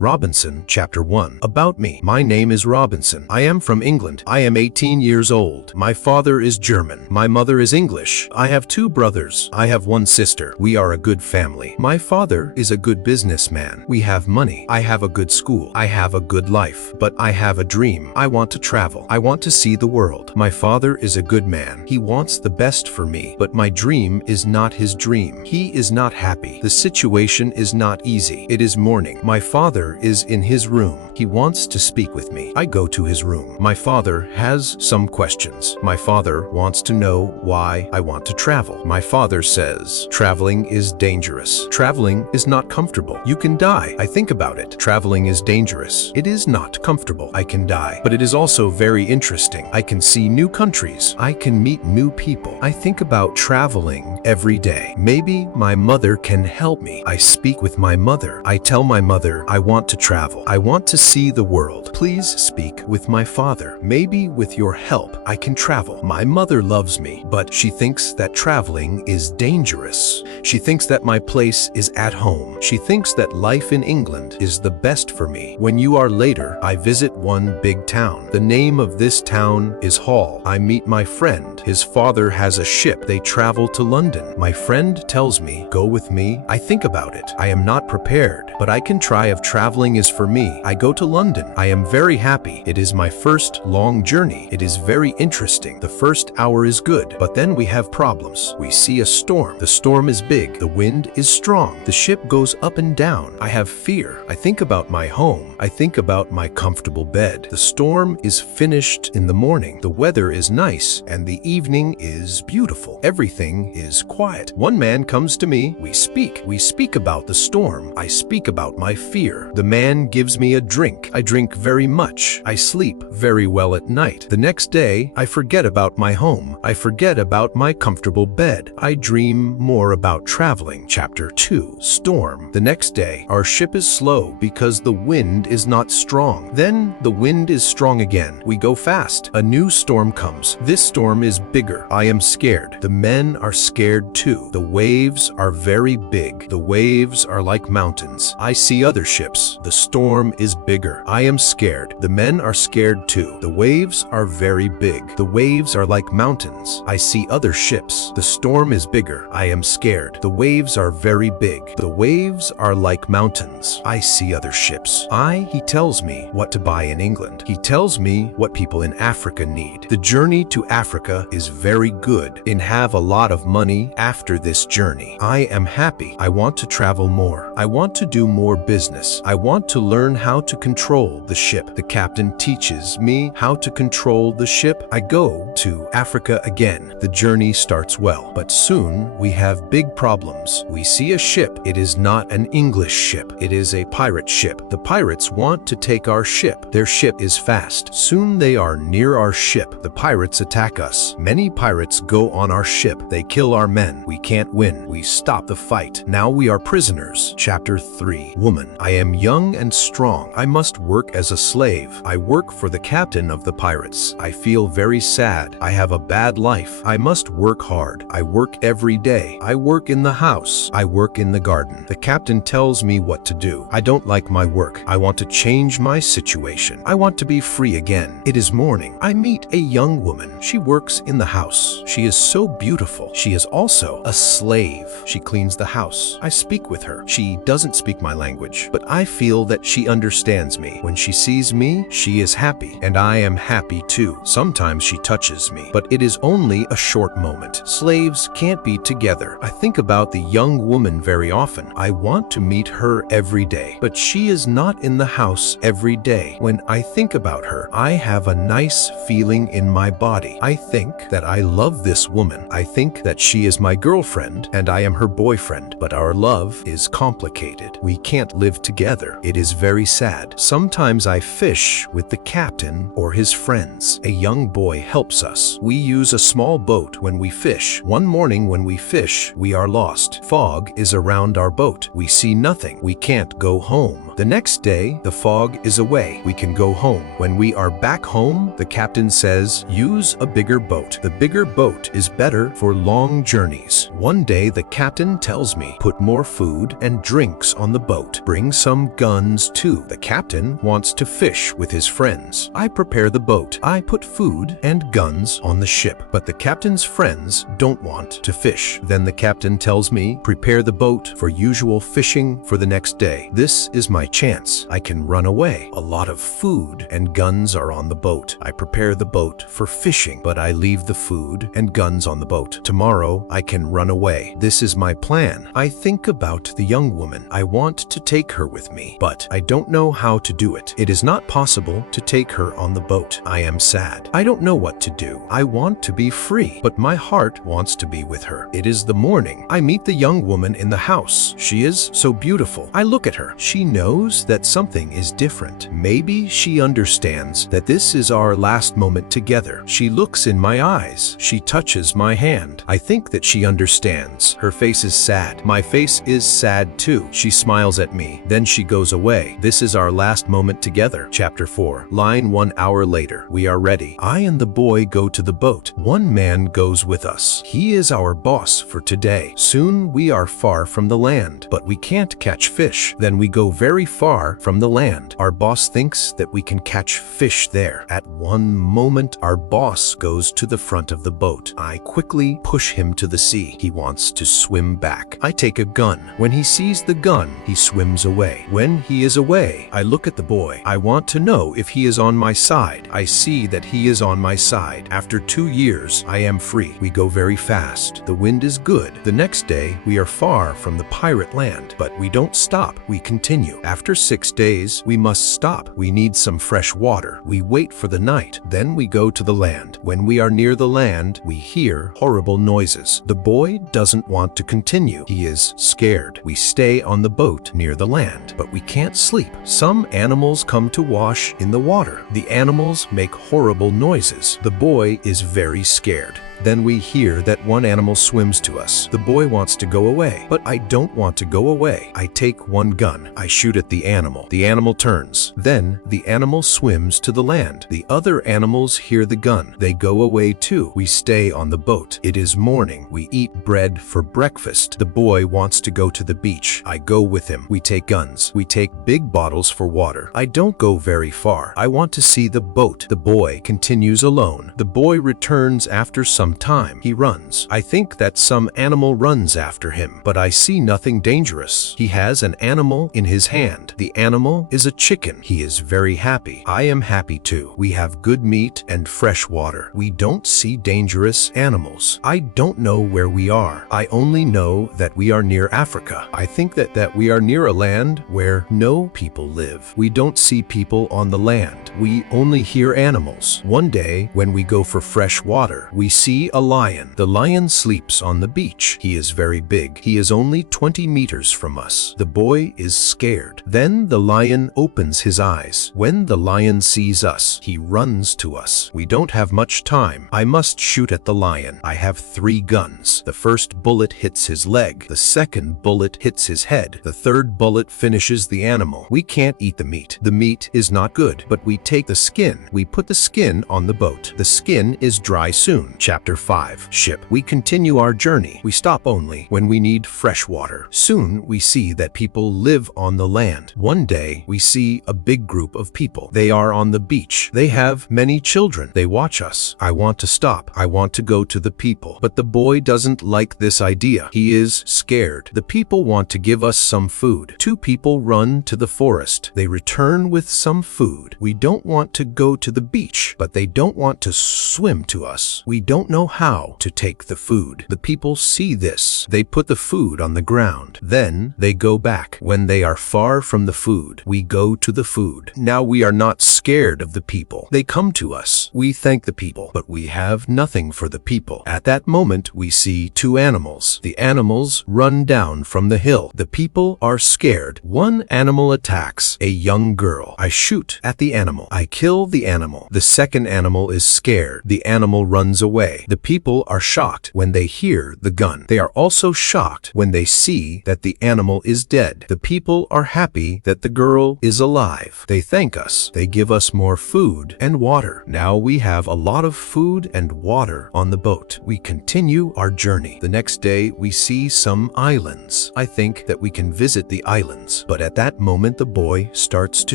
Robinson, Chapter 1. About me. My name is Robinson. I am from England. I am 18 years old. My father is German. My mother is English. I have 2 brothers. I have 1 sister. We are a good family. My father is a good businessman. We have money. I have a good school. I have a good life. But I have a dream. I want to travel. I want to see the world. My father is a good man. He wants the best for me. But my dream is not his dream. He is not happy. The situation is not easy. It is morning. My father is in his room. He wants to speak with me. I go to his room. My father has some questions. My father wants to know why I want to travel. My father says, traveling is dangerous. Traveling is not comfortable. You can die. I think about it. Traveling is dangerous. It is not comfortable. I can die. But it is also very interesting. I can see new countries. I can meet new people. I think about traveling every day. Maybe my mother can help me. I speak with my mother. I tell my mother I want to travel. I want to see the world. Please speak with my father. Maybe with your help, I can travel. My mother loves me, but she thinks that traveling is dangerous. She thinks that my place is at home. She thinks that life in England is the best for me. When you are later, I visit one big town. The name of this town is Hull. I meet my friend. His father has a ship. They travel to London. My friend tells me, go with me. I think about it. I am not prepared, but I can try if traveling is for me. I go to London. I am very happy. It is my first long journey. It is very interesting. The first hour is good, but then we have problems. We see a storm. The storm is big. The wind is strong. The ship goes up and down. I have fear. I think about my home. I think about my comfortable bed. The storm is finished in the morning. The weather is nice, and the evening is beautiful. Everything is quiet. One man comes to me. We speak. We speak about the storm. I speak about my fear. The man gives me a drink. I drink very much. I sleep very well at night. The next day, I forget about my home. I forget about my comfortable bed. I dream more about traveling. Chapter 2. Storm. The next day, our ship is slow because the wind is not strong. Then the wind is strong again. We go fast. A new storm comes. This storm is bigger. I am scared. The men are scared too. The waves are very big. The waves are like mountains. I see other ships. The storm is bigger. I am scared. The men are scared too. The waves are very big. The waves are like mountains. I see other ships. The storm is bigger. I am scared. The waves are very big. The waves are like mountains. I see other ships. He tells me what to buy in England. He tells me what people in Africa need. The journey to Africa is very good and have a lot of money after this journey. I am happy. I want to travel more. I want to do more business. I want to learn how to control the ship. The captain teaches me how to control the ship. I go to Africa again. The journey starts well, but soon we have big problems. We see a ship. It is not an English ship. It is a pirate ship. The pirates want to take our ship. Their ship is fast. Soon they are near our ship. The pirates attack us. Many pirates go on our ship. They kill our men. We can't win. We stop the fight. Now we are prisoners. Chapter 3. Woman. I am young and strong. I must work as a slave. I work for the captain of the pirates. I feel very sad. I have a bad life. I must work hard. I work every day. I work in the house. I work in the garden. The captain tells me what to do. I don't like my work. I want to change my situation. I want to be free again. It is morning. I meet a young woman. She works in the house. She is so beautiful. She is also a slave. She cleans the house. I speak with her. She doesn't speak my language, but I feel that she understands me. When she sees me, she is happy, and I am happy too. Sometimes she touches me, but it is only a short moment. Slaves can't be together. I think about the young woman very often. I want to meet her every day, but she is not in the house every day. When I think about her, I have a nice feeling in my body. I think that I love this woman. I think that she is my girlfriend and I am her boyfriend, but our love is complicated. We can't live together. It is very sad. Sometimes I fish with the captain or his friends. A young boy helps us. We use a small boat when we fish. One morning when we fish, we are lost. Fog is around our boat. We see nothing. We can't go home. The next day, the fog is away. We can go home. When we are back home, the captain says, use a bigger boat. The bigger boat is better for long journeys. One day, the captain tells me, put more food and drinks on the boat. Bring some some guns too. The captain wants to fish with his friends. I prepare the boat. I put food and guns on the ship, but the captain's friends don't want to fish. Then the captain tells me, prepare the boat for usual fishing for the next day. This is my chance. I can run away. A lot of food and guns are on the boat. I prepare the boat for fishing, but I leave the food and guns on the boat. Tomorrow, I can run away. This is my plan. I think about the young woman. I want to take her with me, but I don't know how to do it. It is not possible to take her on the boat. I am sad. I don't know what to do. I want to be free, but my heart wants to be with her. It is the morning. I meet the young woman in the house. She is so beautiful. I look at her. She knows that something is different. Maybe she understands that this is our last moment together. She looks in my eyes. She touches my hand. I think that she understands. Her face is sad. My face is sad too. She smiles at me. Then she goes away. This is our last moment together. Chapter 4. Line 1 hour later. We are ready. I and the boy go to the boat. One man goes with us. He is our boss for today. Soon we are far from the land, but we can't catch fish. Then we go very far from the land. Our boss thinks that we can catch fish there. At one moment, our boss goes to the front of the boat. I quickly push him to the sea. He wants to swim back. I take a gun. When he sees the gun, he swims away. When he is away, I look at the boy. I want to know if he is on my side. I see that he is on my side. After 2 years, I am free. We go very fast. The wind is good. The next day, we are far from the pirate land, but we don't stop. We continue. After 6 days, we must stop. We need some fresh water. We wait for the night. Then we go to the land. When we are near the land, we hear horrible noises. The boy doesn't want to continue. He is scared. We stay on the boat near the land, but we can't sleep. Some animals come to wash in the water. The animals make horrible noises. The boy is very scared. Then we hear that one animal swims to us. The boy wants to go away, but I don't want to go away. I take one gun. I shoot at the animal. The animal turns. Then the animal swims to the land. The other animals hear the gun. They go away too. We stay on the boat. It is morning. We eat bread for breakfast. The boy wants to go to the beach. I go with him. We take guns. We take big bottles for water. I don't go very far. I want to see the boat. The boy continues alone. The boy returns after some time. He runs. I think that some animal runs after him, but I see nothing dangerous. He has an animal in his hand. The animal is a chicken. He is very happy. I am happy too. We have good meat and fresh water. We don't see dangerous animals. I don't know where we are. I only know that we are near Africa. I think that we are near a land where no people live. We don't see people on the land. We only hear animals. One day, when we go for fresh water, we see a lion. The lion sleeps on the beach. He is very big. He is only 20 meters from us. The boy is scared. Then the lion opens his eyes. When the lion sees us, he runs to us. We don't have much time. I must shoot at the lion. I have 3 guns. The first bullet hits his leg. The second bullet hits his head. The third bullet finishes the animal. We can't eat the meat. The meat is not good, but we take the skin. We put the skin on the boat. The skin is dry soon. Chapter 5. Ship. We continue our journey. We stop only when we need fresh water. Soon we see that people live on the land. One day we see a big group of people. They are on the beach. They have many children. They watch us. I want to stop. I want to go to the people. But the boy doesn't like this idea. He is scared. The people want to give us some food. 2 people run to the forest. They return with some food. We don't want to go to the beach, but they don't want to swim to us. We don't know how to take the food. The people see this. They put the food on the ground. Then they go back. When they are far from the food, we go to the food. Now we are not scared of the people. They come to us. We thank the people, but we have nothing for the people. At that moment, we see 2 animals. The animals run down from the hill. The people are scared. One animal attacks a young girl. I shoot at the animal. I kill the animal. The second animal is scared. The animal runs away. The people are shocked when they hear the gun. They are also shocked when they see that the animal is dead. The people are happy that the girl is alive. They thank us. They give us more food and water. Now we have a lot of food and water on the boat. We continue our journey. The next day we see some islands. I think that we can visit the islands. But at that moment the boy starts to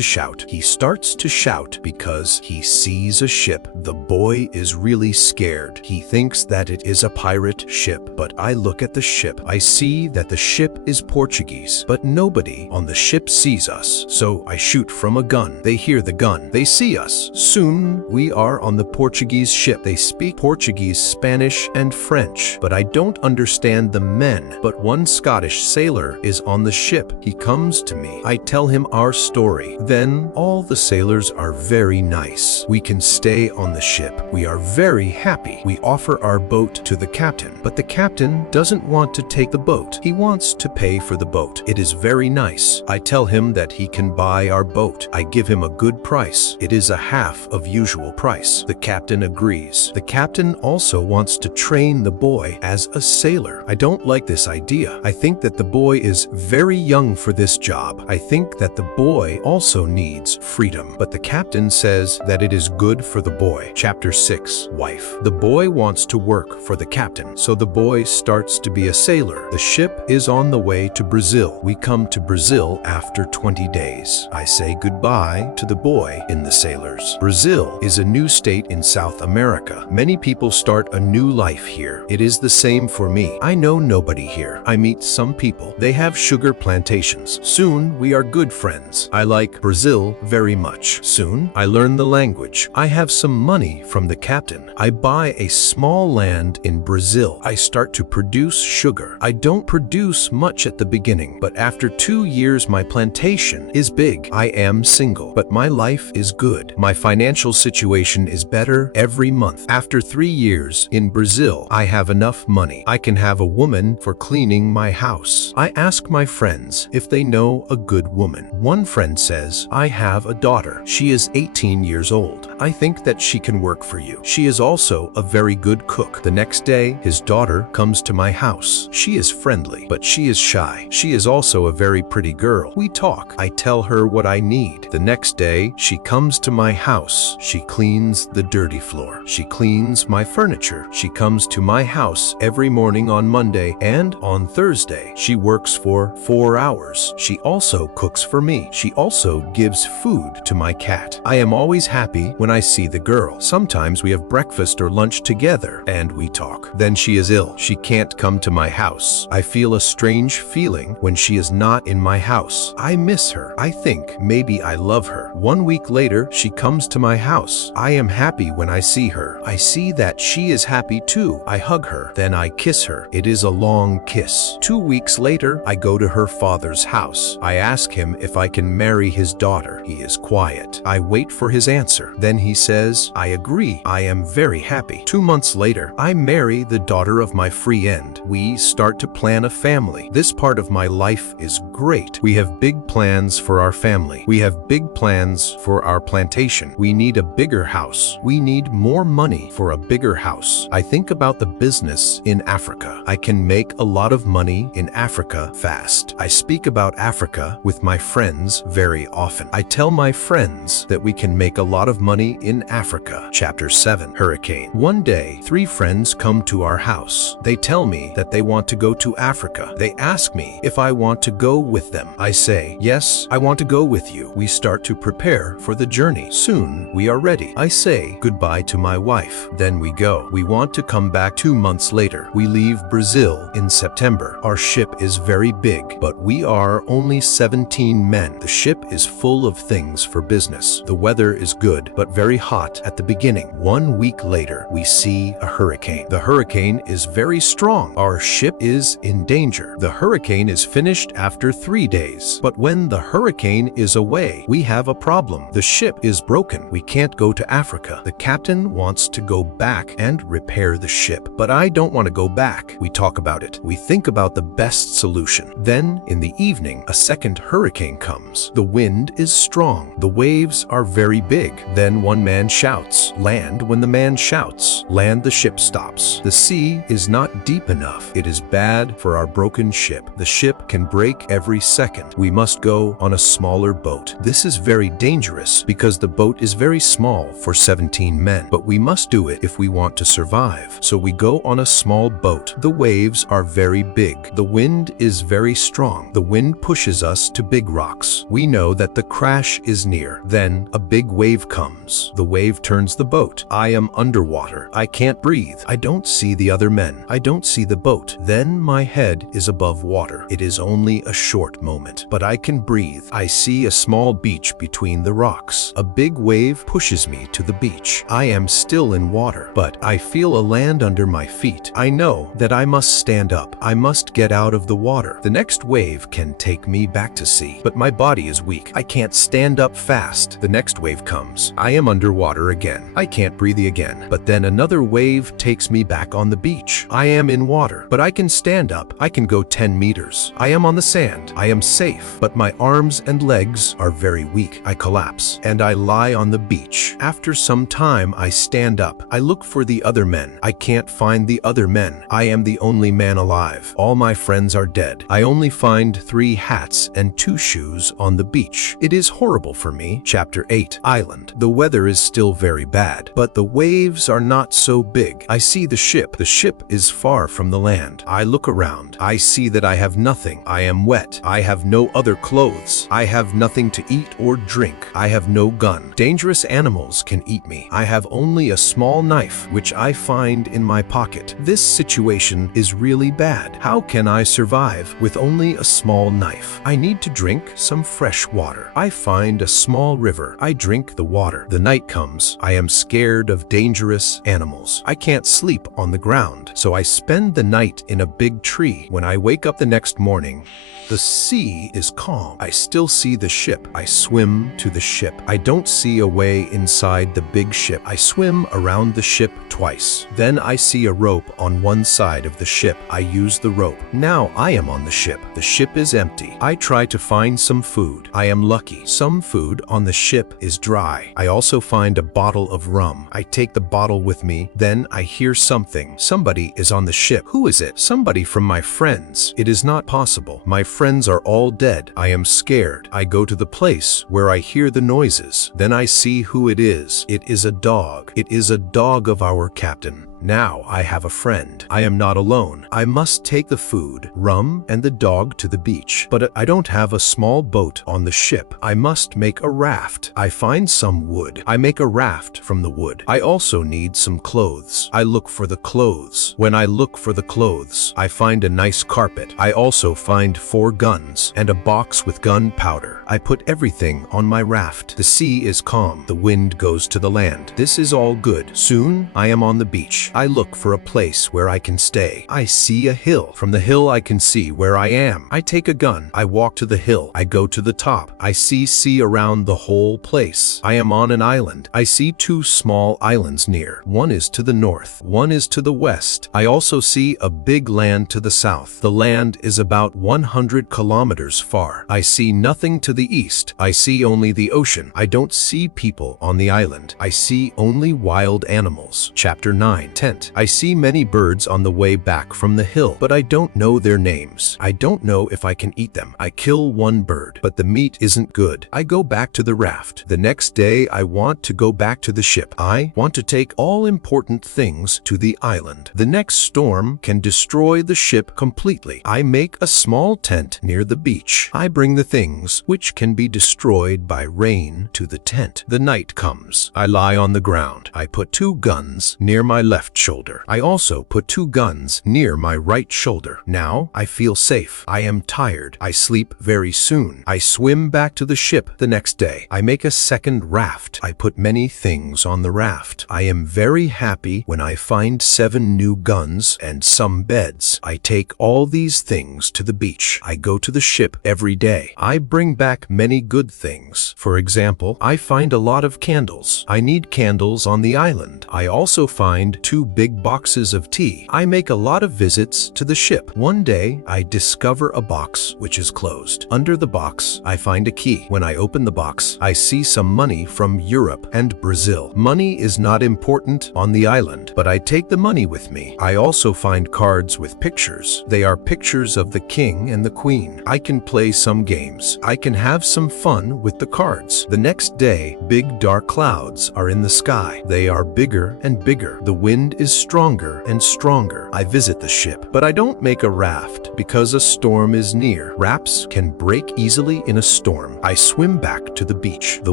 shout. He starts to shout because he sees a ship. The boy is really scared. He thinks that it is a pirate ship. But I look at the ship. I see that the ship is Portuguese. But nobody on the ship sees us. So I shoot from a gun. They hear the gun. They see us. Soon we are on the Portuguese ship. They speak Portuguese, Spanish, and French. But I don't understand the men. But one Scottish sailor is on the ship. He comes to me. I tell him our story. Then all the sailors are very nice. We can stay on the ship. We are very happy. We offer our boat to the captain. But the captain doesn't want to take the boat. He wants to pay for the boat. It is very nice. I tell him that he can buy our boat. I give him a good price. It is a half of usual price. The captain agrees. The captain also wants to train the boy as a sailor. I don't like this idea. I think that the boy is very young for this job. I think that the boy also needs freedom. But the captain says that it is good for the boy. Chapter 6. Wife. The boy wants to work for the captain. So the boy starts to be a sailor. The ship is on the way to Brazil. We come to Brazil after 20 days. I say goodbye to the boy in the sailors. Brazil is a new state in South America. Many people start a new life here. It is the same for me. I know nobody here. I meet some people. They have sugar plantations. Soon we are good friends. I like Brazil very much. Soon I learn the language. I have some money from the captain. I buy a small land in Brazil. I start to produce sugar. I don't produce much at the beginning, but after 2 years my plantation is big. I am single, but my life is good. My financial situation is better every month. After 3 years in Brazil, I have enough money. I can have a woman for cleaning my house. I ask my friends if they know a good woman. One friend says, I have a daughter. She is 18 years old. I think that she can work for you. She is also a very good cook. The next day, his daughter comes to my house. She is friendly, but she is shy. She is also a very pretty girl. We talk. I tell her what I need. The next day, she comes to my house. She cleans the dirty floor. She cleans my furniture. She comes to my house every morning on Monday and on Thursday. She works for 4 hours. She also cooks for me. She also gives food to my cat. I am always happy when I see the girl. Sometimes we have breakfast or lunch together and we talk. Then she is ill. She can't come to my house. I feel a strange feeling when she is not in my house. I miss her. I think maybe I love her. 1 week later, she comes to my house. I am happy when I see her. I see that she is happy too. I hug her. Then I kiss her. It is a long kiss. 2 weeks later, I go to her father's house. I ask him if I can marry his daughter. He is quiet. I wait for his answer. Then he says, I agree. I am very happy. 2 months later, I marry the daughter of my friend. We start to plan a family. This part of my life is great. We have big plans for our family. We have big plans for our plantation. We need a bigger house. We need more money for a bigger house. I think about the business in Africa. I can make a lot of money in Africa fast. I speak about Africa with my friends very often. I tell my friends that we can make a lot of money in Africa. Chapter 7. Hurricane. One day, 3 friends come to our house. They tell me that they want to go to Africa. They ask me if I want to go with them. I say, yes, I want to go with you. We start to prepare for the journey. Soon, we are ready. I say goodbye to my wife. Then we go. We want to come back 2 months later. We leave Brazil in September. Our ship is very big, but we are only 17 men. The ship is full of things for business. The weather is good, but very hot at the beginning. 1 week later, we see a hurricane. The hurricane is very strong. Our ship is in danger. The hurricane is finished after 3 days. But when the hurricane is away, we have a problem. The ship is broken. We can't go to Africa. The captain wants to go back and repair the ship. But I don't want to go back. We talk about it. We think about the best solution. Then, in the evening, a second hurricane comes. The wind is strong. The waves are very big. Then one man shouts. Land when the man shouts. Land the ship stops. The sea is not deep enough. It is bad for our broken ship. The ship can break every second. We must go on a smaller boat. This is very dangerous because the boat is very small for 17 men, but we must do it if we want to survive. So we go on a small boat. The waves are very big. The wind is very strong. The wind pushes us to big rocks. We know that the crash is near. Then a big wave comes. The wave turns the boat. I am underwater. I can't breathe. I don't see the other men. I don't see the boat. Then my head is above water. It is only a short moment, but I can breathe. I see a small beach between the rocks. A big wave pushes me to the beach. I am still in water, but I feel a land under my feet. I know that I must stand up. I must get out of the water. The next wave can take me back to sea, but my body is weak. I can't stand up fast. The next wave comes. I am underwater again. I can't breathe again, but then another wave takes me back on the beach. I am in water, but I can stand up. I can go 10 meters. I am on the sand. I am safe, but my arms and legs are very weak. I collapse, and I lie on the beach. After some time, I stand up. I look for the other men. I can't find the other men. I am the only man alive. All my friends are dead. I only find 3 hats and 2 shoes on the beach. It is horrible for me. Chapter 8. Island. The weather is still very bad, but the waves are not so big. I see the ship. The ship is far from the land. I look around. I see that I have nothing. I am wet. I have no other clothes. I have nothing to eat or drink. I have no gun. Dangerous animals can eat me. I have only a small knife, which I find in my pocket. This situation is really bad. How can I survive with only a small knife? I need to drink some fresh water. I find a small river. I drink the water. The night comes. I am scared of dangerous animals. I can't sleep on the ground, so I spend the night in a big tree. When I wake up the next morning, the sea is calm. I still see the ship. I swim to the ship. I don't see a way inside the big ship. I swim around the ship twice. Then I see a rope on one side of the ship. I use the rope. Now I am on the ship. The ship is empty. I try to find some food. I am lucky. Some food on the ship is dry. I also find a bottle of rum. I take the bottle with me. Then I hear something. Somebody is on the ship. Who is it? Somebody from my friends. It is not possible. My friends are all dead. I am scared. I go to the place where I hear the noises. Then I see who it is. It is a dog. It is a dog of our captain. Now I have a friend. I am not alone. I must take the food, rum, and the dog to the beach. But I don't have a small boat on the ship. I must make a raft. I find some wood. I make a raft from the wood. I also need some clothes. I look for the clothes. When I look for the clothes, I find a nice carpet. I also find 4 guns and a box with gunpowder. I put everything on my raft. The sea is calm. The wind goes to the land. This is all good. Soon I am on the beach. I look for a place where I can stay. I see a hill. From the hill I can see where I am. I take a gun. I walk to the hill. I go to the top. I see sea around the whole place. I am on an island. I see 2 small islands near. One is to the north. One is to the west. I also see a big land to the south. The land is about 100 kilometers far. I see nothing to the east. I see only the ocean. I don't see people on the island. I see only wild animals. Chapter 9. Tent. I see many birds on the way back from the hill, but I don't know their names. I don't know if I can eat them. I kill one bird, but the meat isn't good. I go back to the raft. The next day, I want to go back to the ship. I want to take all important things to the island. The next storm can destroy the ship completely. I make a small tent near the beach. I bring the things which can be destroyed by rain to the tent. The night comes. I lie on the ground. I put 2 guns near my left shoulder. I also put 2 guns near my right shoulder. Now I feel safe. I am tired. I sleep very soon. I swim back to the ship the next day. I make a second raft. I put many things on the raft. I am very happy when I find 7 new guns and some beds. I take all these things to the beach. I go to the ship every day. I bring back many good things. For example, I find a lot of candles. I need candles on the island. I also find 2 2 big boxes of tea. I make a lot of visits to the ship. One day, I discover a box which is closed. Under the box, I find a key. When I open the box, I see some money from Europe and Brazil. Money is not important on the island, but I take the money with me. I also find cards with pictures. They are pictures of the king and the queen. I can play some games. I can have some fun with the cards. The next day, big dark clouds are in the sky. They are bigger and bigger. The wind is stronger and stronger. I visit the ship, but I don't make a raft because a storm is near. Rafts can break easily in a storm. I swim back to the beach. The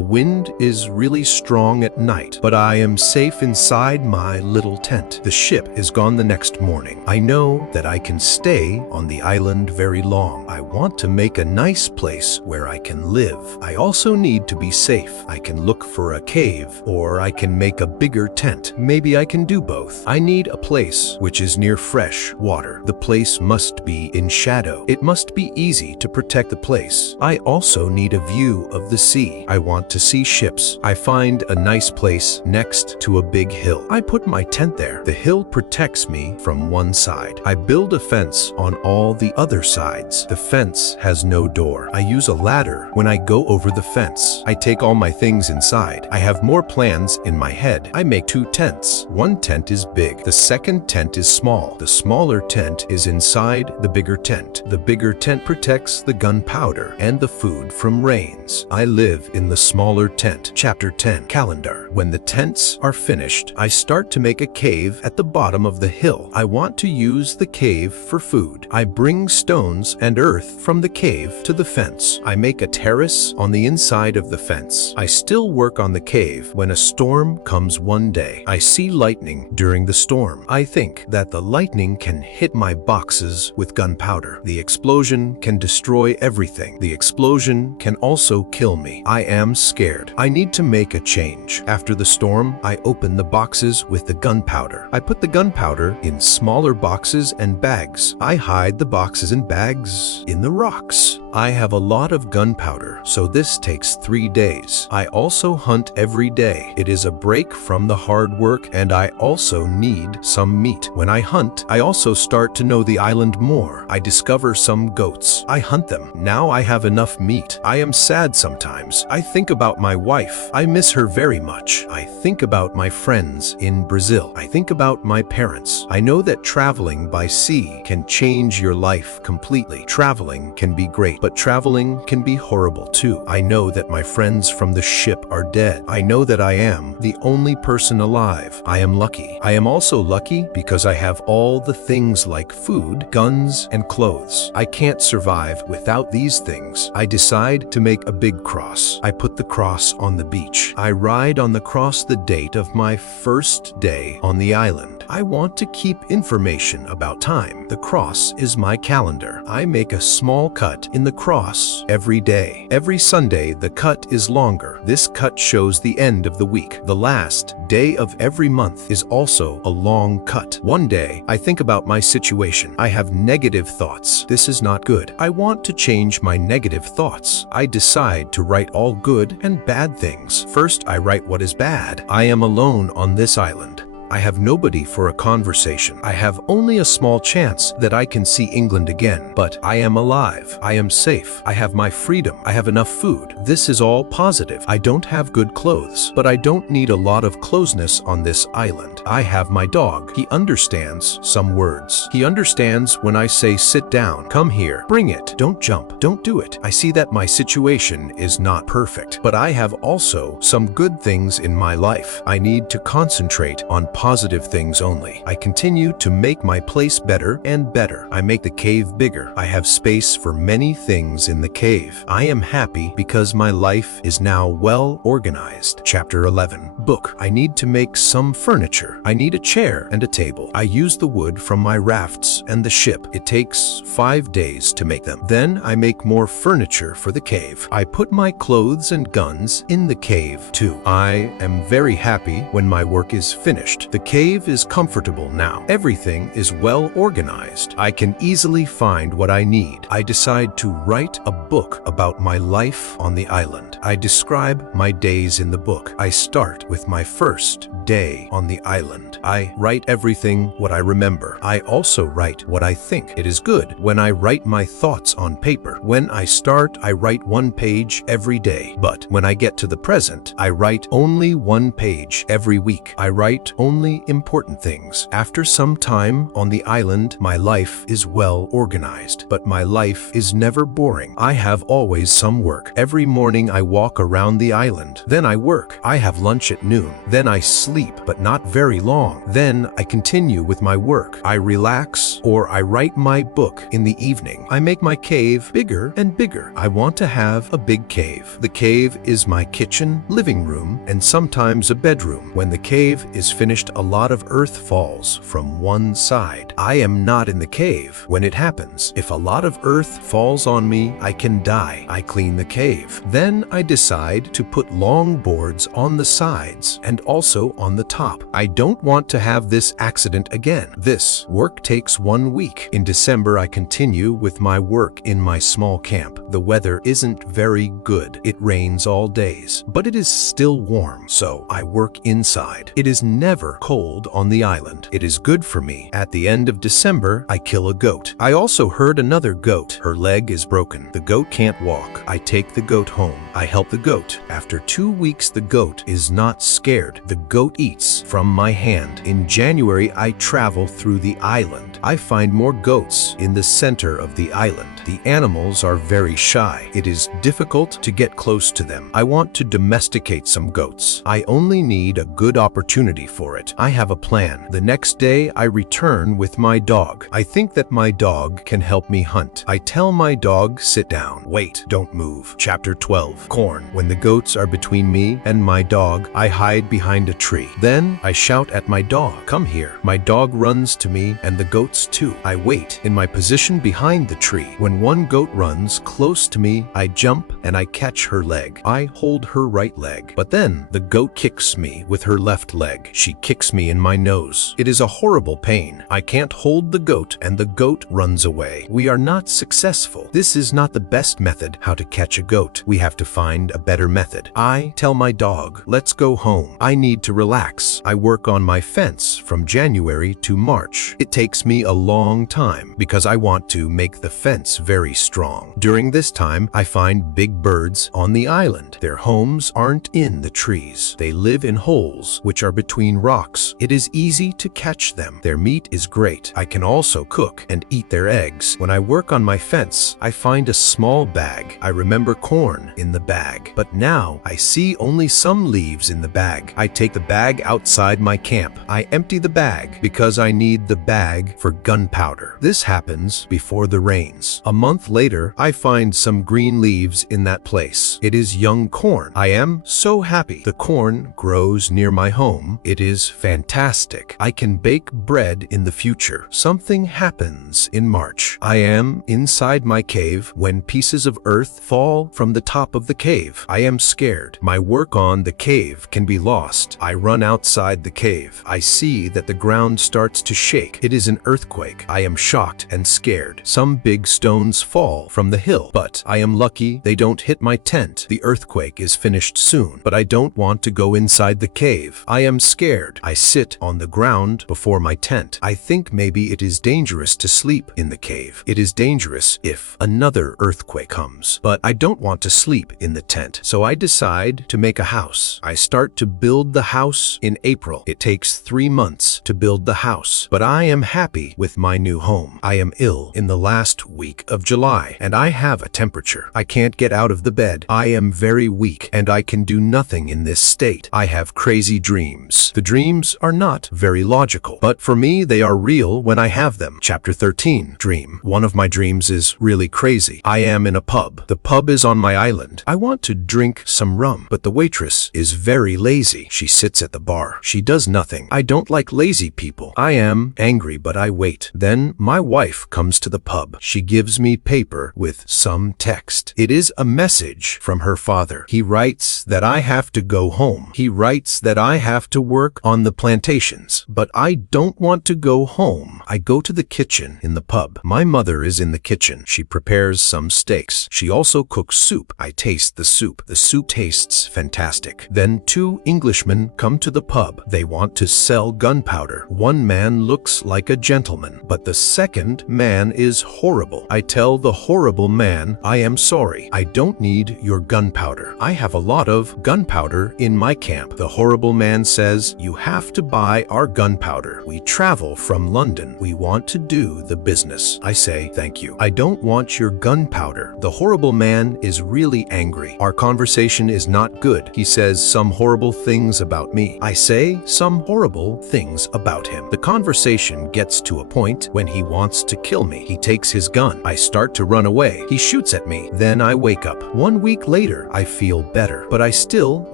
wind is really strong at night, but I am safe inside my little tent. The ship is gone the next morning. I know that I can stay on the island very long. I want to make a nice place where I can live. I also need to be safe. I can look for a cave, or I can make a bigger tent. Maybe I can do both. I need a place which is near fresh water. The place must be in shadow. It must be easy to protect the place. I also need a view of the sea. I want to see ships. I find a nice place next to a big hill. I put my tent there. The hill protects me from one side. I build a fence on all the other sides. The fence has no door. I use a ladder when I go over the fence. I take all my things inside. I have more plans in my head. I make 2 tents. One tent is big. The second tent is small. The smaller tent is inside the bigger tent. The bigger tent protects the gunpowder and the food from rains. I live in the smaller tent. Chapter 10. Calendar. When the tents are finished, I start to make a cave at the bottom of the hill. I want to use the cave for food. I bring stones and earth from the cave to the fence. I make a terrace on the inside of the fence. I still work on the cave when a storm comes one day. I see lightning during the storm. I think that the lightning can hit my boxes with gunpowder. The explosion can destroy everything. The explosion can also kill me. I am scared. I need to make a change. After the storm, I open the boxes with the gunpowder. I put the gunpowder in smaller boxes and bags. I hide the boxes and bags in the rocks. I have a lot of gunpowder, so this takes 3 days. I also hunt every day. It is a break from the hard work, and I also need some meat. When I hunt, I also start to know the island more. I discover some goats. I hunt them. Now I have enough meat. I am sad sometimes. I think about my wife. I miss her very much. I think about my friends in Brazil. I think about my parents. I know that traveling by sea can change your life completely. Traveling can be great, but traveling can be horrible too. I know that my friends from the ship are dead. I know that I am the only person alive. I am lucky. I am also lucky because I have all the things like food, guns, and clothes. I can't survive without these things. I decide to make a big cross. I put the cross on the beach. I write on the cross the date of my first day on the island. I want to keep information about time. The cross is my calendar. I make a small cut in the cross every day. Every Sunday, the cut is longer. This cut shows the end of the week. The last day of every month is also a long cut. One day, I think about my situation. I have negative thoughts. This is not good. I want to change my negative thoughts. I decide to write all good and bad things. First, I write what is bad. I am alone on this island. I have nobody for a conversation. I have only a small chance that I can see England again, but I am alive. I am safe. I have my freedom. I have enough food. This is all positive. I don't have good clothes, but I don't need a lot of closeness on this island. I have my dog. He understands some words. He understands when I say sit down, come here, bring it, don't jump, don't do it. I see that my situation is not perfect, but I have also some good things in my life. I need to concentrate on positive things only. I continue to make my place better and better. I make the cave bigger. I have space for many things in the cave. I am happy because my life is now well organized. Chapter 11. Book. I need to make some furniture. I need a chair and a table. I use the wood from my rafts and the ship. It takes 5 days to make them. Then I make more furniture for the cave. I put my clothes and guns in the cave too. I am very happy when my work is finished. The cave is comfortable now. Everything is well organized. I can easily find what I need. I decide to write a book about my life on the island. I describe my days in the book. I start with my first day on the island. I write everything what I remember. I also write what I think. It is good when I write my thoughts on paper. When I start, I write 1 page every day. But when I get to the present, I write only 1 page every week. I write only important things. After some time on the island, my life is well organized. But my life is never boring. I have always some work. Every morning I walk around the island. Then I work. I have lunch at noon. Then I sleep, but not very long. Then I continue with my work. I relax or I write my book in the evening. I make my cave bigger and bigger. I want to have a big cave. The cave is my kitchen, living room, and sometimes a bedroom. When the cave is finished, a lot of earth falls from one side. I am not in the cave when it happens. If a lot of earth falls on me, I can die. I clean the cave. Then I decide to put long boards on the sides and also on the top. I don't want to have this accident again. This work takes 1 week. In December, I continue with my work in my small camp. The weather isn't very good. It rains all days, but it is still warm, so I work inside. It is never cold on the island. It is good for me. At the end of December, I kill a goat. I also hurt another goat. Her leg is broken. The goat can't walk. I take the goat home. I help the goat. After 2 weeks, the goat is not scared. The goat eats from my hand. In January, I travel through the island. I find more goats in the center of the island. The animals are very shy. It is difficult to get close to them. I want to domesticate some goats. I only need a good opportunity for it. I have a plan. The next day, I return with my dog. I think that my dog can help me hunt. I tell my dog, sit down. Wait, don't move. Chapter 12. Corn. When the goats are between me and my dog, I hide behind a tree. Then I shout at my dog, come here. My dog runs to me and the goats too. I wait in my position behind the tree. When one goat runs close to me, I jump and I catch her leg. I hold her right leg. But then the goat kicks me with her left leg. She kicks me in my nose. It is a horrible pain. I can't hold the goat and the goat runs away. We are not successful. This is not the best method how to catch a goat. We have to find a better method. I tell my dog, let's go home. I need to relax. I work on my fence from January to March. It takes me a long time because I want to make the fence very strong. During this time, I find big birds on the island. Their homes aren't in the trees. They live in holes which are between rocks. It is easy to catch them. Their meat is great. I can also cook and eat their eggs. When I work on my fence, I find a small bag. I remember corn in the bag, but now I see only some leaves in the bag. I take the bag outside my camp. I empty the bag because I need the bag for gunpowder. This happens before the rains. A month later, I find some green leaves in that place. It is young corn. I am so happy. The corn grows near my home. It is fantastic. I can bake bread in the future. Something happens in March. I am inside my cave when pieces of earth fall from the top of the cave. I am scared. My work on the cave can be lost. I run outside the cave. I see that the ground starts to shake. It is an earthquake. I am shocked and scared. Some big stones fall from the hill, but I am lucky they don't hit my tent. The earthquake is finished soon, but I don't want to go inside the cave. I am scared. I sit on the ground before my tent. I think maybe it is dangerous to sleep in the cave. It is dangerous if another earthquake comes, but I don't want to sleep in the tent, so I decide to make a house. I start to build the house in April. It takes 3 months to build the house, but I am happy with my new home. I am ill in the last week of July, and I have a temperature. I can't get out of the bed. I am very weak, and I can do nothing in this state. I have crazy dreams. The dreams are not very logical, but for me, they are real when I have them. Chapter 13. Dream. One of my dreams is really crazy. I am in a pub. The pub is on my island. I want to drink some rum, but the waitress is very lazy. She sits at the bar. She does nothing. I don't like lazy people. I am angry, but I wait. Then my wife comes to the pub. She gives gives me paper with some text. It is a message from her father. He writes that I have to go home. He writes that I have to work on the plantations. But I don't want to go home. I go to the kitchen in the pub. My mother is in the kitchen. She prepares some steaks. She also cooks soup. I taste the soup. The soup tastes fantastic. Then 2 Englishmen come to the pub. They want to sell gunpowder. One man looks like a gentleman, but the second man is horrible. I tell the horrible man, I am sorry. I don't need your gunpowder. I have a lot of gunpowder in my camp. The horrible man says, you have to buy our gunpowder. We travel from London. We want to do the business. I say, thank you. I don't want your gunpowder. The horrible man is really angry. Our conversation is not good. He says some horrible things about me. I say some horrible things about him. The conversation gets to a point when he wants to kill me. He takes his gun. I start to run away. He shoots at me. Then I wake up. 1 week later, I feel better, but I still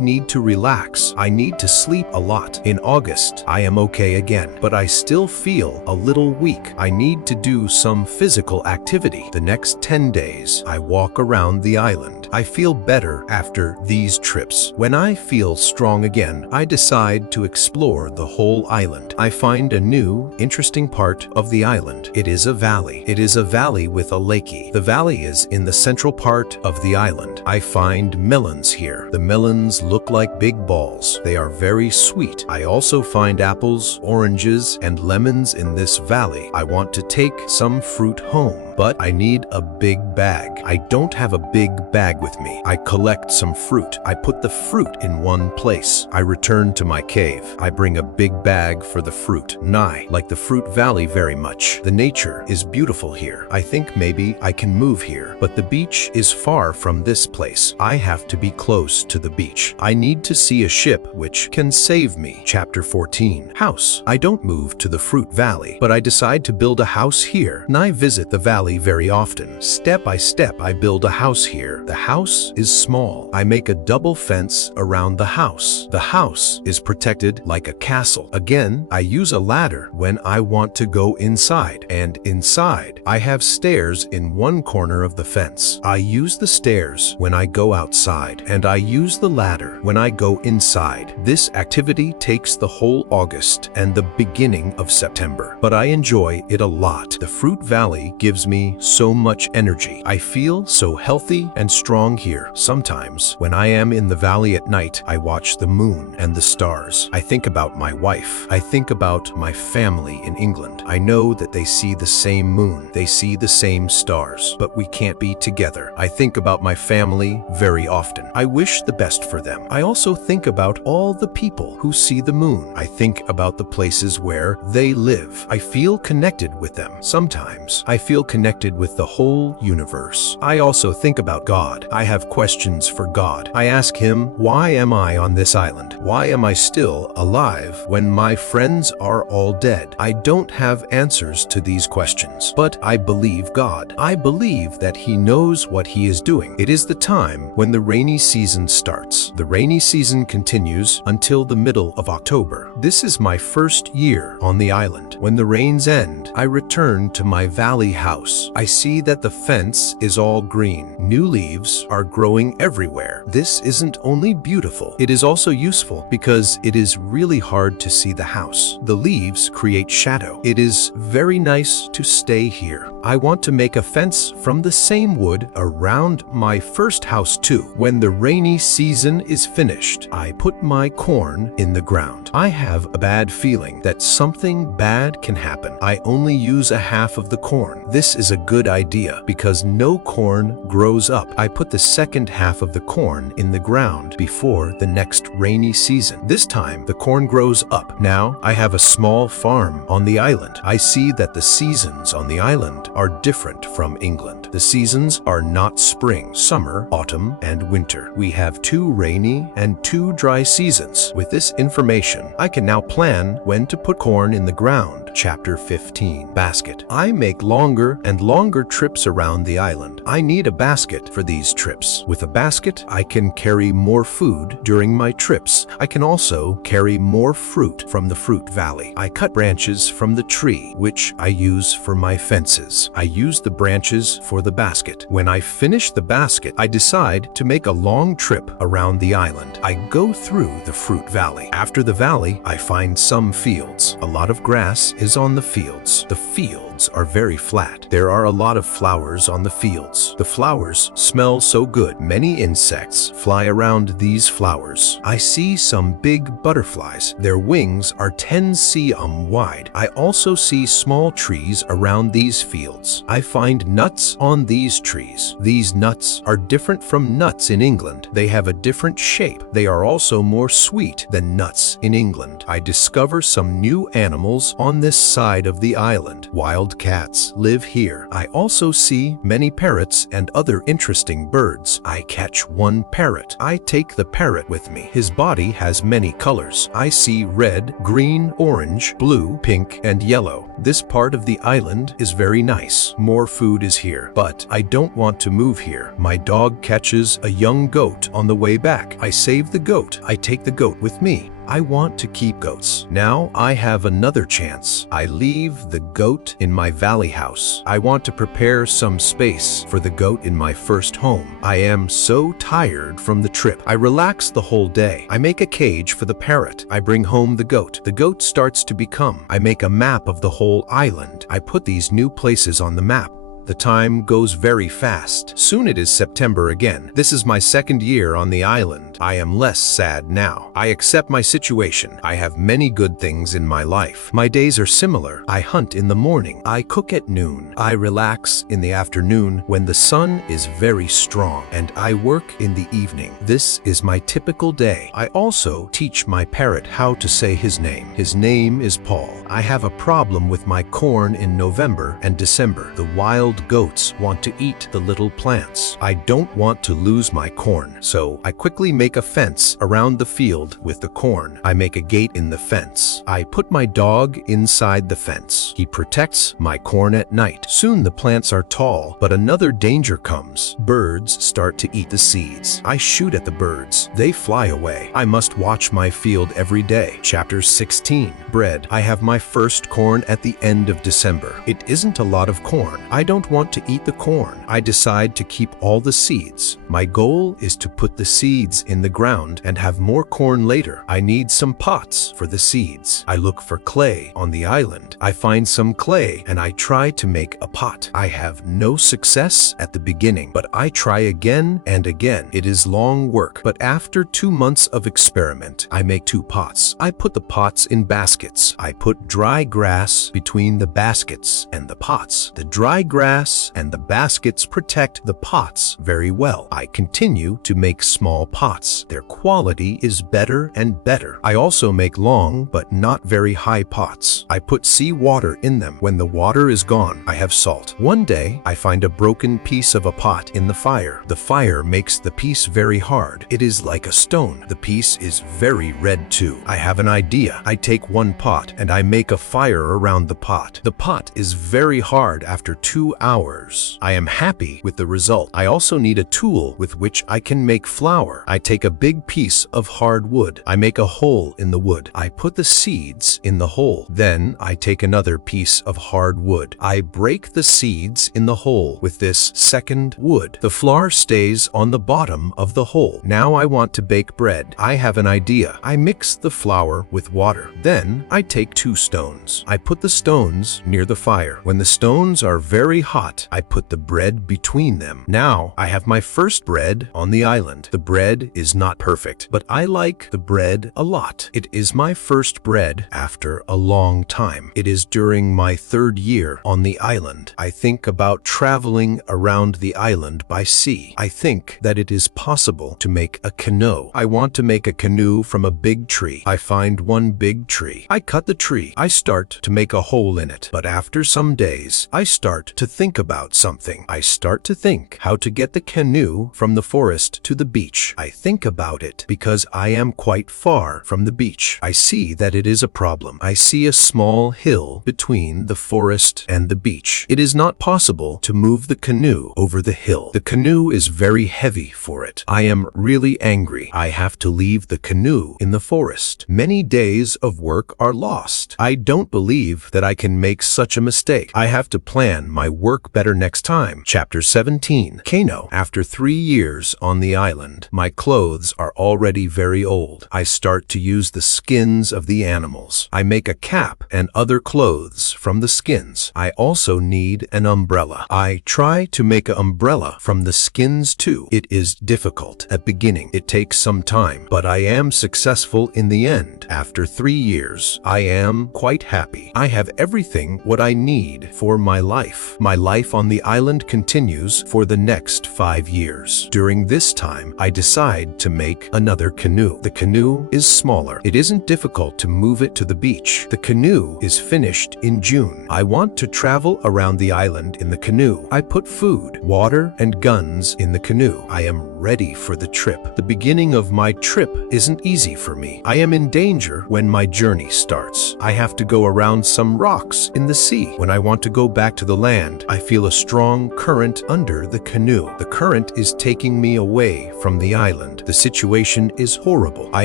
need to relax. I need to sleep a lot. In August, I am okay again, but I still feel a little weak. I need to do some physical activity. The next 10 days, I walk around the island. I feel better after these trips. When I feel strong again, I decide to explore the whole island. I find a new, interesting part of the island. It is a valley. It is a valley with a lakey. The valley is in the central part of the island. I find melons here. The melons look like big balls. They are very sweet. I also find apples, oranges, and lemons in this valley. I want to take some fruit home, but I need a big bag. I don't have a big bag with me. I collect some fruit. I put the fruit in one place. I return to my cave. I bring a big bag for the fruit. I like the fruit valley very much. The nature is beautiful here. I think maybe I can move here, but the beach is far from this place. I have to be close to the beach. I need to see a ship which can save me. Chapter 14. House. I don't move to the fruit valley, but I decide to build a house here, and I visit the valley very often. Step by step, I build a house here. The house is small. I make a double fence around the house. The house is protected like a castle. Again, I use a ladder when I want to go inside, and inside, I have stairs in one corner of the fence. I use the stairs when I go outside, and I use the ladder when I go inside. This activity takes the whole August and the beginning of September, but I enjoy it a lot. The fruit valley gives me so much energy. I feel so healthy and strong here. Sometimes, when I am in the valley at night, I watch the moon and the stars. I think about my wife. I think about my family in England. I know that they see the same moon. They see the same stars, but we can't be together. I think about my family very often. I wish the best for them. I also think about all the people who see the moon. I think about the places where they live. I feel connected with them. Sometimes I feel connected with the whole universe. I also think about God. I have questions for God. I ask him, why am I on this island? Why am I still alive when my friends are all dead? I don't have answers to these questions, but I believe God. I believe that he knows what he is doing. It is the time when the rainy season starts. The rainy season continues until the middle of October. This is my first year on the island. When the rains end, I return to my valley house. I see that the fence is all green. New leaves are growing everywhere. This isn't only beautiful, it is also useful because it is really hard to see the house. The leaves create shadow. It is very nice to stay here. I want to make a fence from the same wood around my first house too. When the rainy season is finished, I put my corn in the ground. I have a bad feeling that something bad can happen. I only use a half of the corn. This is a good idea because no corn grows up. I put the second half of the corn in the ground before the next rainy season. This time, the corn grows up. Now, I have a small farm on the island. I see that the seasons on the island are different from England. The seasons are not spring, summer, autumn, and winter. We have 2 rainy and 2 dry seasons. With this information, I can now plan when to put corn in the ground island. Chapter 15. Basket. I make longer and longer trips around the island. I need a basket for these trips. With a basket, I can carry more food during my trips. I can also carry more fruit from the fruit valley. I cut branches from the tree, which I use for my fences. I use the branches for the basket. When I finish the basket, I decide to make a long trip around the island. I go through the fruit valley. After the valley, I find some fields. A lot of grass is on the fields. The fields are very flat. There are a lot of flowers on the fields. The flowers smell so good. Many insects fly around these flowers. I see some big butterflies. Their wings are 10 cm wide. I also see small trees around these fields. I find nuts on these trees. These nuts are different from nuts in England. They have a different shape. They are also more sweet than nuts in England. I discover some new animals on this side of the island. Wild cats live here. I also see many parrots and other interesting birds. I catch one parrot. I take the parrot with me. His body has many colors. I see red, green, orange, blue, pink, and yellow. This part of the island is very nice. More food is here, but I don't want to move here. My dog catches a young goat on the way back. I save the goat. I take the goat with me. I want to keep goats. Now I have another chance. I leave the goat in my valley house. I want to prepare some space for the goat in my first home. I am so tired from the trip. I relax the whole day. I make a cage for the parrot. I bring home the goat. The goat starts to become. I make a map of the whole island. I put these new places on the map. The time goes very fast. Soon it is September again. This is my second year on the island. I am less sad now. I accept my situation. I have many good things in my life. My days are similar. I hunt in the morning. I cook at noon. I relax in the afternoon when the sun is very strong, and I work in the evening. This is my typical day. I also teach my parrot how to say his name. His name is Paul. I have a problem with my corn in November and December. The wild goats want to eat the little plants. I don't want to lose my corn, so I quickly make a fence around the field with the corn. I make a gate in the fence. I put my dog inside the fence. He protects my corn at night. Soon the plants are tall, but another danger comes. Birds start to eat the seeds. I shoot at the birds. They fly away. I must watch my field every day. Chapter 16. Bread. I have my first corn at the end of December. It isn't a lot of corn. I don't want to eat the corn. I decide to keep all the seeds. My goal is to put the seeds in the ground and have more corn later. I need some pots for the seeds. I look for clay on the island. I find some clay and I try to make a pot. I have no success at the beginning, but I try again and again. It is long work, but after 2 months of experiment, I make 2 pots. I put the pots in baskets. I put dry grass between the baskets and the pots. The dry grass and the baskets protect the pots very well. I continue to make small pots. Their quality is better and better. I also make long but not very high pots. I put seawater in them. When the water is gone, I have salt. One day, I find a broken piece of a pot in the fire. The fire makes the piece very hard. It is like a stone. The piece is very red too. I have an idea. I take one pot and I make a fire around the pot. The pot is very hard after 2 hours. I am happy with the result. I also need a tool with which I can make flour. I take a big piece of hard wood. I make a hole in the wood. I put the seeds in the hole. Then I take another piece of hard wood. I break the seeds in the hole with this second wood. The flour stays on the bottom of the hole. Now I want to bake bread. I have an idea. I mix the flour with water. Then I take 2 stones. I put the stones near the fire. When the stones are very hot, I put the bread between them. Now I have my first bread on the island. The bread is not perfect, but I like the bread a lot. It is my first bread after a long time. It is during my 3rd year on the island. I think about traveling around the island by sea. I think that it is possible to make a canoe. I want to make a canoe from a big tree. I find one big tree. I cut the tree. I start to make a hole in it, but after some days, I start to think about something. I start to think how to get the canoe from the forest to the beach. I think about it because I am quite far from the beach. I see that it is a problem. I see a small hill between the forest and the beach. It is not possible to move the canoe over the hill. The canoe is very heavy for it. I am really angry. I have to leave the canoe in the forest. Many days of work are lost. I don't believe that I can make such a mistake. I have to plan my work better next time. Chapter 17. Kano. After 3 years on the island, my clothes are already very old. I start to use the skins of the animals. I make a cap and other clothes from the skins. I also need an umbrella. I try to make an umbrella from the skins too. It is difficult at beginning. It takes some time, but I am successful in the end. After 3 years, I am quite happy. I have everything what I need for my life. My life on the island continues for the next 5 years. During this time, I decide to make another canoe. The canoe is smaller. It isn't difficult to move it to the beach. The canoe is finished in June. I want to travel around the island in the canoe. I put food, water, and guns in the canoe. I am ready for the trip. The beginning of my trip isn't easy for me. I am in danger when my journey starts. I have to go around some rocks in the sea. When I want to go back to the land, I feel a strong current under the canoe. The current is taking me away from the island. The situation is horrible. I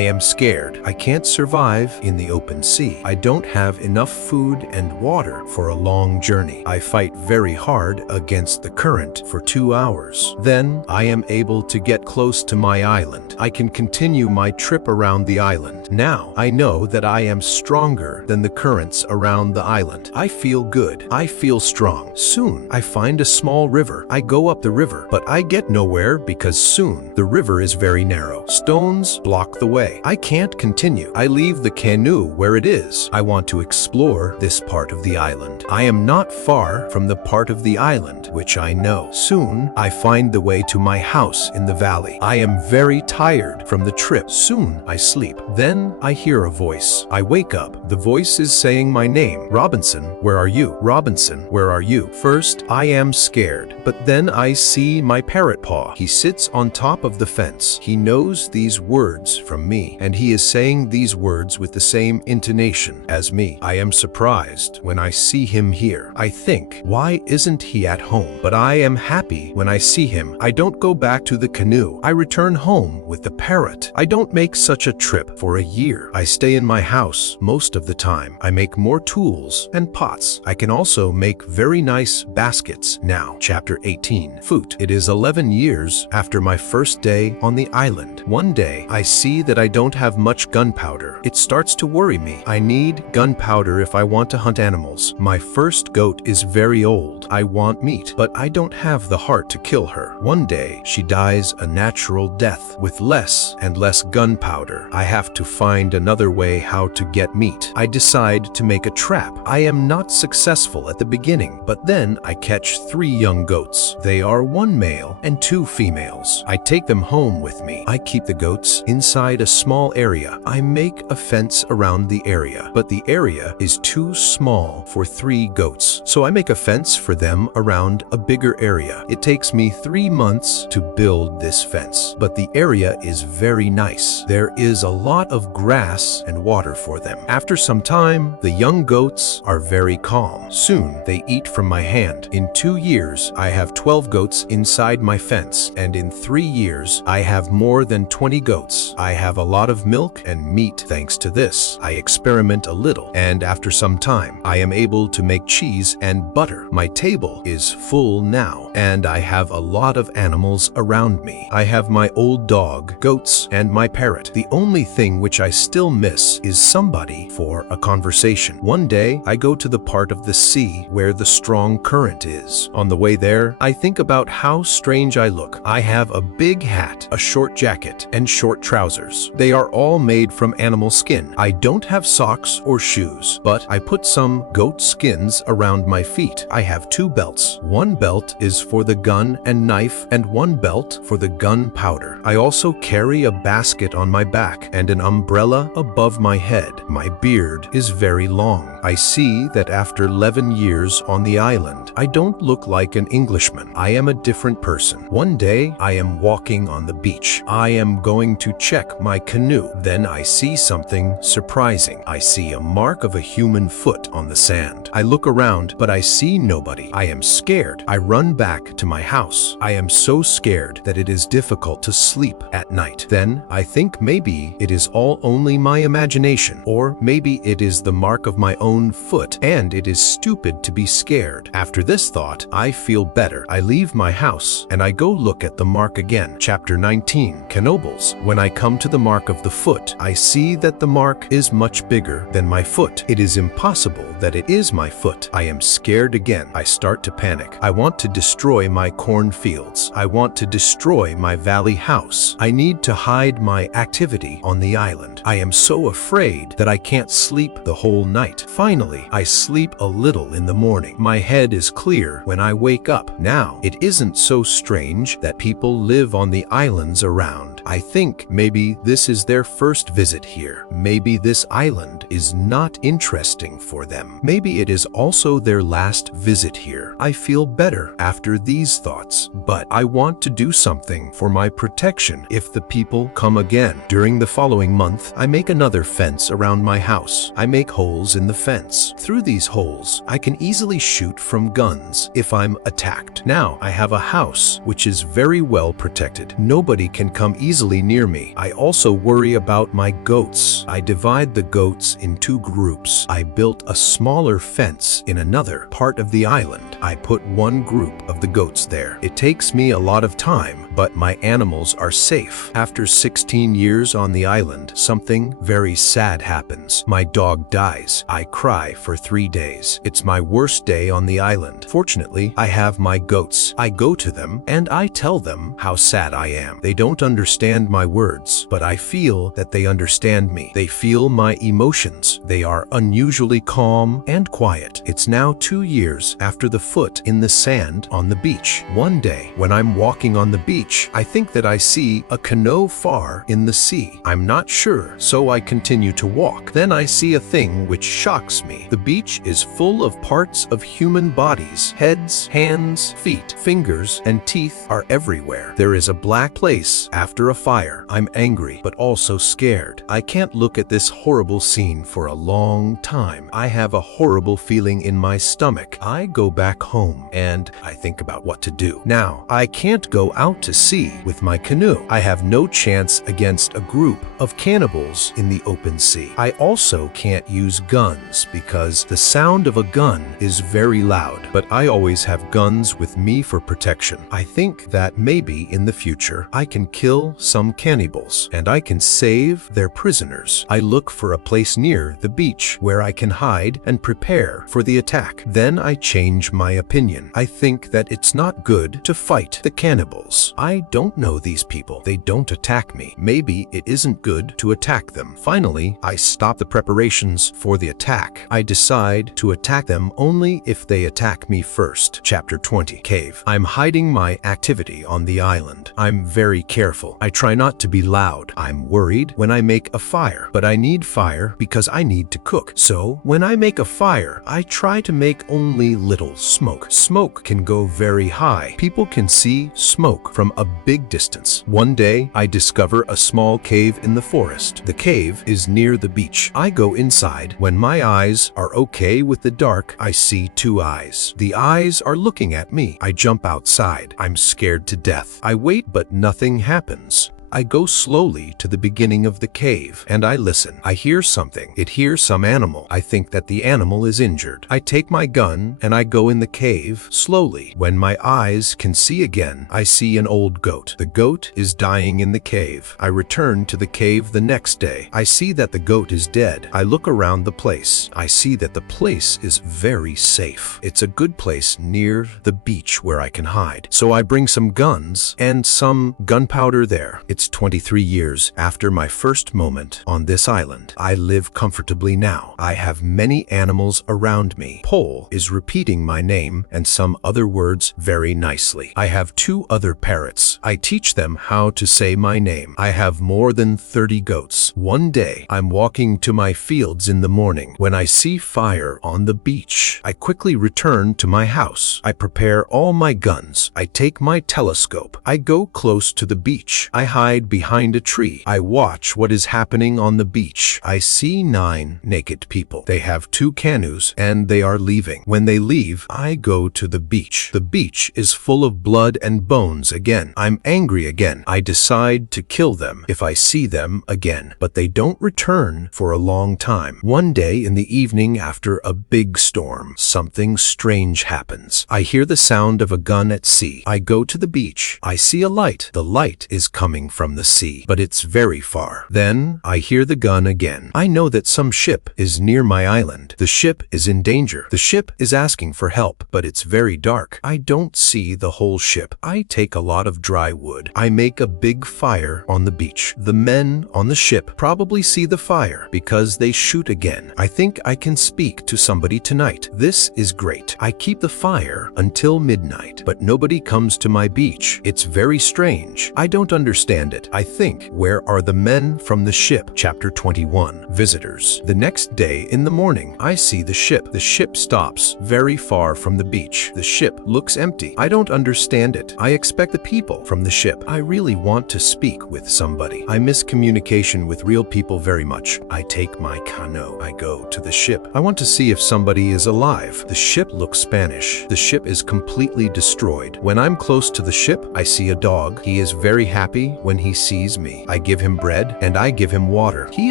am scared. I can't survive in the open sea. I don't have enough food and water for a long journey. I fight very hard against the current for 2 hours. Then I am able to get close to my island. I can continue my trip around the island. Now I know that I am stronger than the currents around the island. I feel good. I feel strong. Soon I find a small river. I go up the river, but I get nowhere because soon the river is very narrow. Stones block the way. I can't continue. I leave the canoe where it is. I want to explore this part of the island. I am not far from the part of the island which I know. Soon I find the way to my house in the valley. I am very tired from the trip. Soon I sleep. Then I hear a voice. I wake up. The voice is saying my name. Robinson, where are you? Robinson, where are you? First, I am scared, but then I see my parrot paw. He sits on top of the fence. He knows these words from me, and he is saying these words with the same intonation as me. I am surprised when I see him here. I think, why isn't he at home? But I am happy when I see him. I don't go back to the canoe. I return home with the parrot. I don't make such a trip for a year. I stay in my house most of the time. I make more tools and pots. I can also make very nice baskets now. Chapter 18. Food. It is 11 years after my first day on the island. One day, I see that I don't have much gunpowder. It starts to worry me. I need gunpowder if I want to hunt animals. My first goat is very old. I want meat, but I don't have the heart to kill her. One day, she dies a natural death with less and less gunpowder. I have to find another way how to get meat. I decide to make a trap. I am not successful at the beginning, but then I catch 3 young goats. They are 1 male and 2 females. I take them home with me. I keep the goats inside a small area. I make a fence around the area, but the area is too small for 3 goats. So I make a fence for them around a bigger area. It takes me 3 months to build this fence, but the area is very nice. There is a lot of grass and water for them. After some time, the young goats are very calm. Soon, they eat from my hand. In 2 years, I have 12 goats inside my fence, and in 3 years, I have more than 20 goats. I have a lot of milk and meat thanks to this. I experiment a little, and after some time, I am able to make cheese and butter. My table is full now, and I have a lot of animals around me. I have my old dog, goats, and my parrot. The only thing which I still miss is somebody for a conversation. One day, I go to the part of the sea where the strong current is. On the way there, I think about how strange I look. I have a big hat, a short jacket, and short trousers. They are all made from animal skin. I don't have socks or shoes, but I put some goat skins around my feet. I have 2 belts. One belt is for the gun and knife, and one belt for the the gunpowder. I also carry a basket on my back and an umbrella above my head. My beard is very long. I see that after 11 years on the island, I don't look like an Englishman. I am a different person. One day, I am walking on the beach. I am going to check my canoe. Then I see something surprising. I see a mark of a human foot on the sand. I look around, but I see nobody. I am scared. I run back to my house. I am so scared that it is difficult to sleep at night. Then I think maybe it is all only my imagination, or maybe it is the mark of my own foot, and it is stupid to be scared. After this thought, I feel better. I leave my house and I go look at the mark again. Chapter 19, Cannibals. When I come to the mark of the foot, I see that the mark is much bigger than my foot. It is impossible that it is my foot. I am scared again. I start to panic. I want to destroy my cornfields. I want to destroy my valley house. I need to hide my activity on the island. I am so afraid that I can't sleep the whole night. Finally, I sleep a little in the morning. My head is clear when I wake up. Now, it isn't so strange that people live on the islands around. I think maybe this is their first visit here. Maybe this island is not interesting for them. Maybe it is also their last visit here. I feel better after these thoughts, but I want to do something for my protection if the people come again. During the following month, I make another fence around my house. I make holes in the fence. Through these holes, I can easily shoot from guns if I'm attacked. Now I have a house which is very well protected. Nobody can come easily near me. I also worry about my goats. I divide the goats in two groups. I built a smaller fence in another part of the island. I put one group of the goats there. It takes me a lot of time, but my animals are safe. After 16 years on the island, something very sad happens. My dog dies. I cry for 3 days. It's my worst day on the island. Fortunately, I have my goats. I go to them and I tell them how sad I am. They don't understand my words, but I feel that they understand me. They feel my emotions. They are unusually calm and quiet. It's now 2 years after the foot in the sand on the beach. One day, when I'm walking on the beach, I think that I see a canoe far in the sea. I'm not sure, so I continue to walk. Then I see a thing which shocks me. The beach is full of parts of human bodies. Heads, hands, feet, fingers, and teeth are everywhere. There is a black place after a fire. I'm angry, but also scared. I can't look at this horrible scene for a long time. I have a horrible feeling in my stomach. I go back home and I think about what to do. Now, I can't go out to sea with my canoe. I have no chance against a group of cannibals in the open sea. I also can't use guns because the sound of a gun is very loud, but I always have guns with me for protection. I think that maybe in the future I can kill some cannibals and I can save their prisoners. I look for a place near the beach where I can hide and prepare for the attack. Then I change my opinion. I think that it's not good to fight the cannibals. I don't know these people. They don't attack me. Maybe it isn't good to attack them. Finally, I stop the preparations for the attack. I decide to attack them only if they attack me first. Chapter 20, Cave. I'm hiding my activity on the island. I'm very careful. I try not to be loud. I'm worried when I make a fire, but I need fire because I need to cook. So when I make a fire, I try to make only little smoke. Smoke can go very high. People can see smoke from a big distance. One day, I discover a small cave in the forest. The cave is near the beach. I go inside. When my eyes are okay with the dark, I see two eyes. The eyes are looking at me. I jump outside. I'm scared to death. I wait, but nothing happens. I go slowly to the beginning of the cave and I listen. I hear something. It hears some animal. I think that the animal is injured. I take my gun and I go in the cave slowly. When my eyes can see again, I see an old goat. The goat is dying in the cave. I return to the cave the next day. I see that the goat is dead. I look around the place. I see that the place is very safe. It's a good place near the beach where I can hide. So I bring some guns and some gunpowder there. It's It's 23 years after my first moment on this island. I live comfortably now. I have many animals around me. Pole is repeating my name and some other words very nicely. I have 2 other parrots. I teach them how to say my name. I have more than 30 goats. One day, I'm walking to my fields in the morning when I see fire on the beach. I quickly return to my house. I prepare all my guns. I take my telescope. I go close to the beach. I hide behind a tree. I watch what is happening on the beach. I see 9 naked people. They have 2 canoes and they are leaving. When they leave, I go to the beach. The beach is full of blood and bones again. I'm angry again. I decide to kill them if I see them again, but they don't return for a long time. One day in the evening after a big storm, something strange happens. I hear the sound of a gun at sea. I go to the beach. I see a light. The light is coming from the sea, but it's very far. Then I hear the gun again. I know that some ship is near my island. The ship is in danger. The ship is asking for help, but it's very dark. I don't see the whole ship. I take a lot of dry wood. I make a big fire on the beach. The men on the ship probably see the fire because they shoot again. I think I can speak to somebody tonight. This is great. I keep the fire until midnight, but nobody comes to my beach. It's very strange. I don't understand it. I think, where are the men from the ship? Chapter 21. Visitors. The next day in the morning, I see the ship. The ship stops very far from the beach. The ship looks empty. I don't understand it. I expect the people from the ship. I really want to speak with somebody. I miss communication with real people very much. I take my canoe. I go to the ship. I want to see if somebody is alive. The ship looks Spanish. The ship is completely destroyed. When I'm close to the ship, I see a dog. He is very happy when he sees me. I give him bread and I give him water. He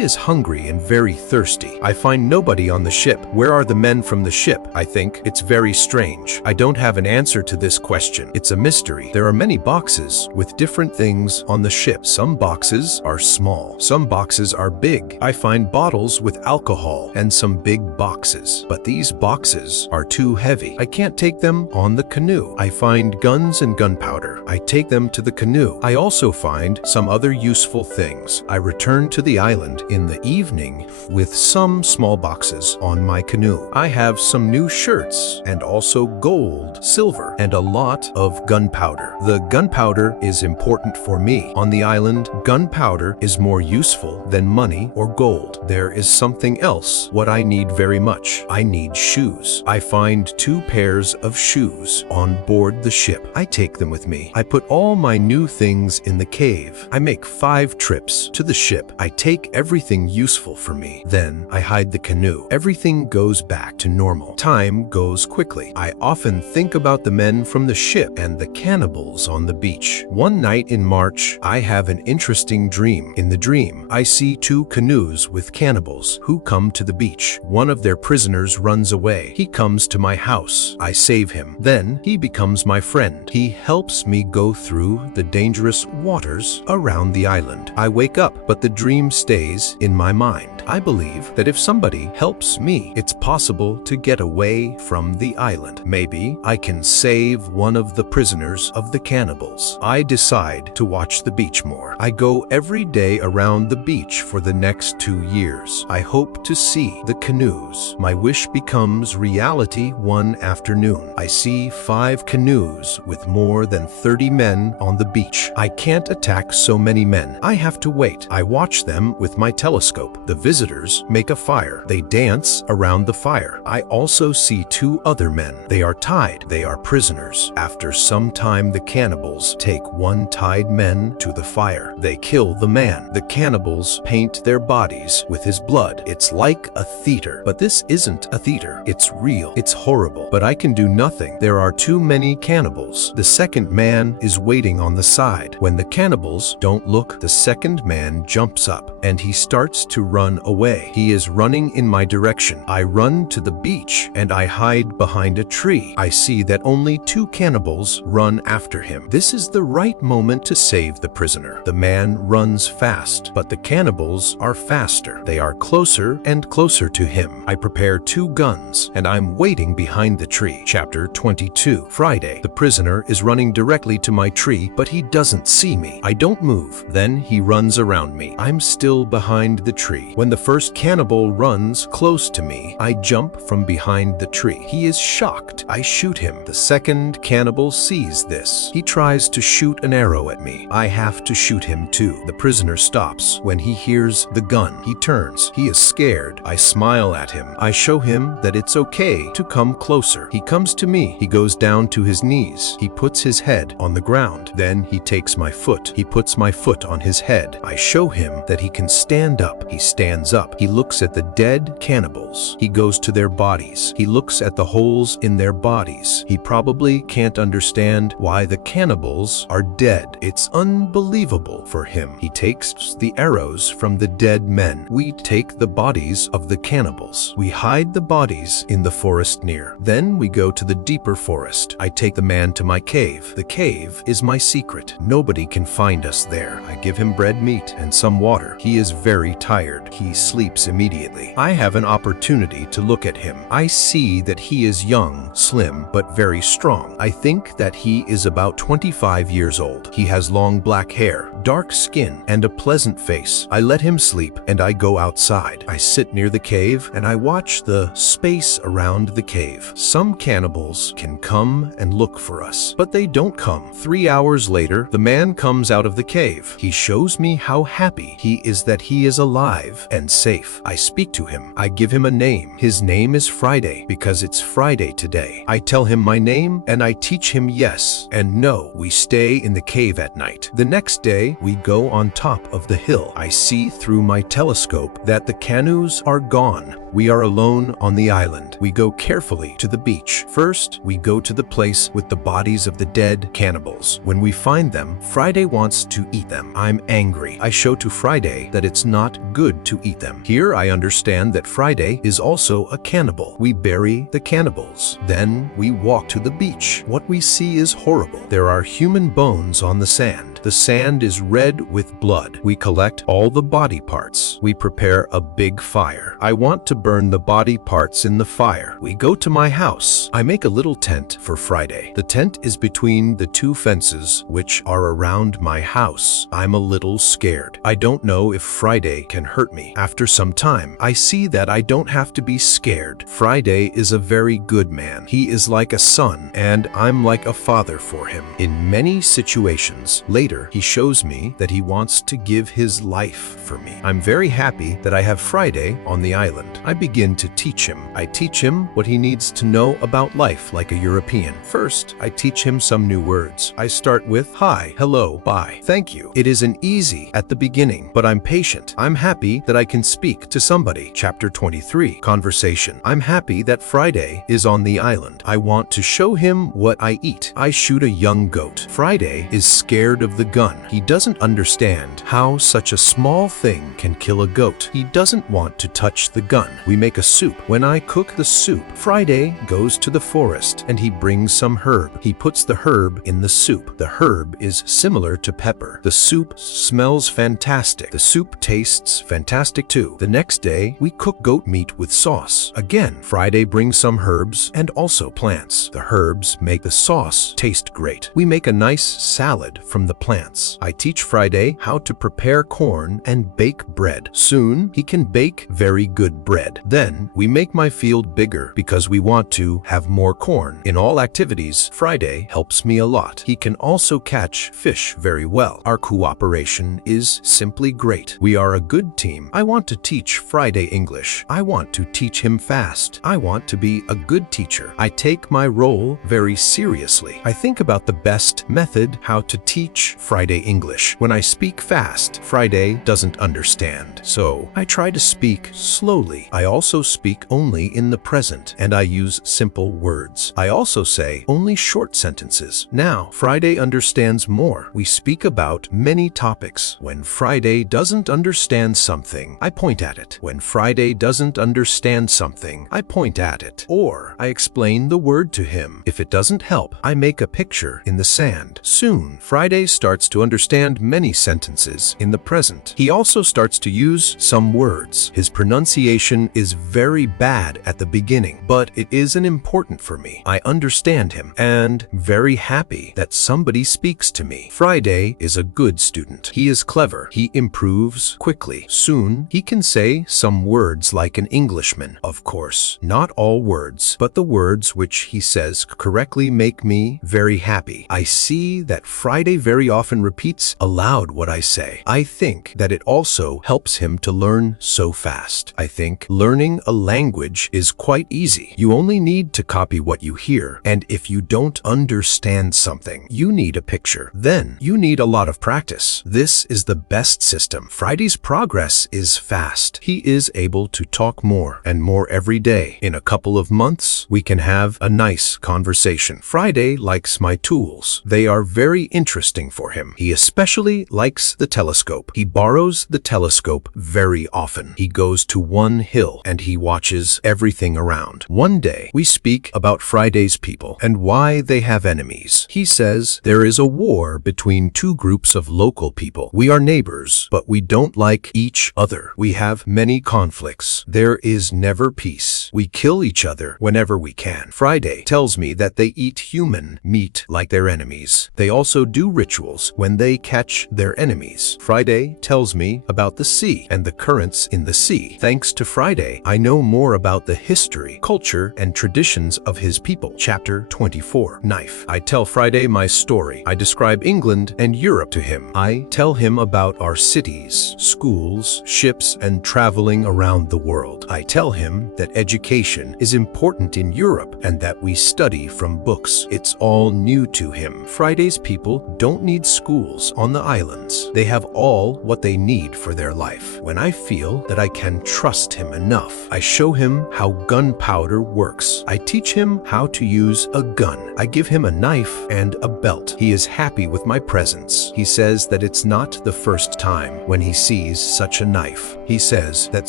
is hungry and very thirsty. I find nobody on the ship. Where are the men from the ship? I think it's very strange. I don't have an answer to this question. It's a mystery. There are many boxes with different things on the ship. Some boxes are small. Some boxes are big. I find bottles with alcohol and some big boxes, but these boxes are too heavy. I can't take them on the canoe. I find guns and gunpowder. I take them to the canoe. I also find some other useful things. I return to the island in the evening with some small boxes on my canoe. I have some new shirts and also gold, silver, and a lot of gunpowder. The gunpowder is important for me. On the island, gunpowder is more useful than money or gold. There is something else what I need very much. I need shoes. I find 2 pairs of shoes on board the ship. I take them with me. I put all my new things in the cave. I make 5 trips to the ship. I take everything useful for me. Then I hide the canoe. Everything goes back to normal. Time goes quickly. I often think about the men from the ship and the cannibals on the beach. One night in March, I have an interesting dream. In the dream, I see 2 canoes with cannibals who come to the beach. One of their prisoners runs away. He comes to my house. I save him. Then he becomes my friend. He helps me go through the dangerous waters around the island. I wake up, but the dream stays in my mind. I believe that if somebody helps me, it's possible to get away from the island. Maybe I can save one of the prisoners of the cannibals. I decide to watch the beach more. I go every day around the beach for the next 2 years. I hope to see the canoes. My wish becomes reality one afternoon. I see 5 canoes with more than 30 men on the beach. I can't attack so many men. I have to wait. I watch them with my telescope. The visitors make a fire. They dance around the fire. I also see 2 other men. They are tied. They are prisoners. After some time, the cannibals take 1 tied man to the fire. They kill the man. The cannibals paint their bodies with his blood. It's like a theater, but this isn't a theater. It's real. It's horrible, but I can do nothing. There are too many cannibals. The second man is waiting on the side. When the cannibals don't look, the second man jumps up and he starts to run away. He is running in my direction. I run to the beach and I hide behind a tree. I see that only 2 cannibals run after him. This is the right moment to save the prisoner. The man runs fast, but the cannibals are faster. They are closer and closer to him. I prepare 2 guns and I'm waiting behind the tree. Chapter 22. Friday. The prisoner is running directly to my tree, but he doesn't see me. I don't move. Then he runs around me. I'm still behind the tree. When the first cannibal runs close to me, I jump from behind the tree. He is shocked. I shoot him. The second cannibal sees this. He tries to shoot an arrow at me. I have to shoot him too. The prisoner stops when he hears the gun. He turns. He is scared. I smile at him. I show him that it's okay to come closer. He comes to me. He goes down to his knees. He puts his head on the ground. Then he takes my foot. He puts my foot on his head. I show him that he can stand up. He stands up. He looks at the dead cannibals. He goes to their bodies. He looks at the holes in their bodies. He probably can't understand why the cannibals are dead. It's unbelievable for him. He takes the arrows from the dead men. We take the bodies of the cannibals. We hide the bodies in the forest near. Then we go to the deeper forest. I take the man to my cave. The cave is my secret. Nobody can find us there. I give him bread, meat, and some water. He is very tired. He sleeps immediately. I have an opportunity to look at him. I see that he is young, slim, but very strong. I think that he is about 25 years old. He has long black hair, dark skin, and a pleasant face. I let him sleep and I go outside. I sit near the cave and I watch the space around the cave. Some cannibals can come and look for us, but they don't come. 3 hours later, the man comes out of the cave. He shows me how happy he is that he is alive and safe. I speak to him. I give him a name. His name is Friday because it's Friday today. I tell him my name and I teach him yes and no. We stay in the cave at night. The next day, we go on top of the hill. I see through my telescope that the canoes are gone. We are alone on the island. We go carefully to the beach. First, we go to the place with the bodies of the dead cannibals. When we find them, Friday wants to eat them. I'm angry. I show to Friday that it's not good to eat them. Here I understand that Friday is also a cannibal. We bury the cannibals. Then we walk to the beach. What we see is horrible. There are human bones on the sand. The sand is red with blood. We collect all the body parts. We prepare a big fire. I want to burn the body parts in the fire. We go to my house. I make a little tent for Friday. The tent is between the 2 fences which are around my house. I'm a little scared. I don't know if Friday can hurt me. After some time, I see that I don't have to be scared. Friday is a very good man. He is like a son, and I'm like a father for him. In many situations, later he shows me that he wants to give his life for me. I'm very happy that I have Friday on the island. I begin to teach him. I teach him what he needs to know about life like a European. First, I teach him some new words. I start with hi, hello, bye, thank you. It isn't easy at the beginning, but I'm patient. I'm happy that I can speak to somebody. Chapter 23. Conversation. I'm happy that Friday is on the island. I want to show him what I eat. I shoot a young goat. Friday is scared of the gun. He doesn't understand how such a small thing can kill a goat. He doesn't want to touch the gun. We make a soup. When I cook the soup, Friday goes to the forest and he brings some herb. He puts the herb in the soup. The herb is similar to pepper. The soup smells fantastic. The soup tastes fantastic too. The next day, we cook goat meat with sauce. Again, Friday brings some herbs and also plants. The herbs make the sauce taste great. We make a nice salad from the plants. I teach Friday how to prepare corn and bake bread. Soon, he can bake very good bread. Then, we make my field bigger because we want to have more corn. In all activities, Friday helps me a lot. He can also catch fish very well. Our cooperation is simply great. We are a good team. I want to teach Friday English. I want to teach him fast. I want to be a good teacher. I take my role very seriously. I think about the best method how to teach English. Friday English. When I speak fast, Friday doesn't understand. So I try to speak slowly. I also speak only in the present, and I use simple words. I also say only short sentences. Now, Friday understands more. We speak about many topics. When Friday doesn't understand something, I point at it. When Friday doesn't understand something, I point at it. Or I explain the word to him. If it doesn't help, I make a picture in the sand. Soon, Friday starts to understand many sentences in the present. He also starts to use some words. His pronunciation is very bad at the beginning, but it isn't important for me. I understand him and very happy that somebody speaks to me. Friday is a good student. He is clever. He improves quickly. Soon, he can say some words like an Englishman. Of course, not all words, but the words which he says correctly make me very happy. I see that Friday very often repeats aloud what I say. I think that it also helps him to learn so fast. I think learning a language is quite easy. You only need to copy what you hear, and if you don't understand something, you need a picture. Then you need a lot of practice. This is the best system. Friday's progress is fast. He is able to talk more and more every day. In a couple of months, we can have a nice conversation. Friday likes my tools. They are very interesting for him. He especially likes the telescope. He borrows the telescope very often. He goes to one hill and he watches everything around. One day, we speak about Friday's people and why they have enemies. He says there is a war between two groups of local people. We are neighbors, but we don't like each other. We have many conflicts. There is never peace. We kill each other whenever we can. Friday tells me that they eat human meat like their enemies. They also do rituals when they catch their enemies. Friday tells me about the sea and the currents in the sea. Thanks to Friday, I know more about the history, culture, and traditions of his people. Chapter 24. Knife. I tell Friday my story. I describe England and Europe to him. I tell him about our cities, schools, ships, and traveling around the world. I tell him that education is important in Europe and that we study from books. It's all new to him. Friday's people don't need schools on the islands. They have all what they need for their life. When I feel that I can trust him enough, I show him how gunpowder works. I teach him how to use a gun. I give him a knife and a belt. He is happy with my presence. He says that it's not the first time when he sees such a knife. He says that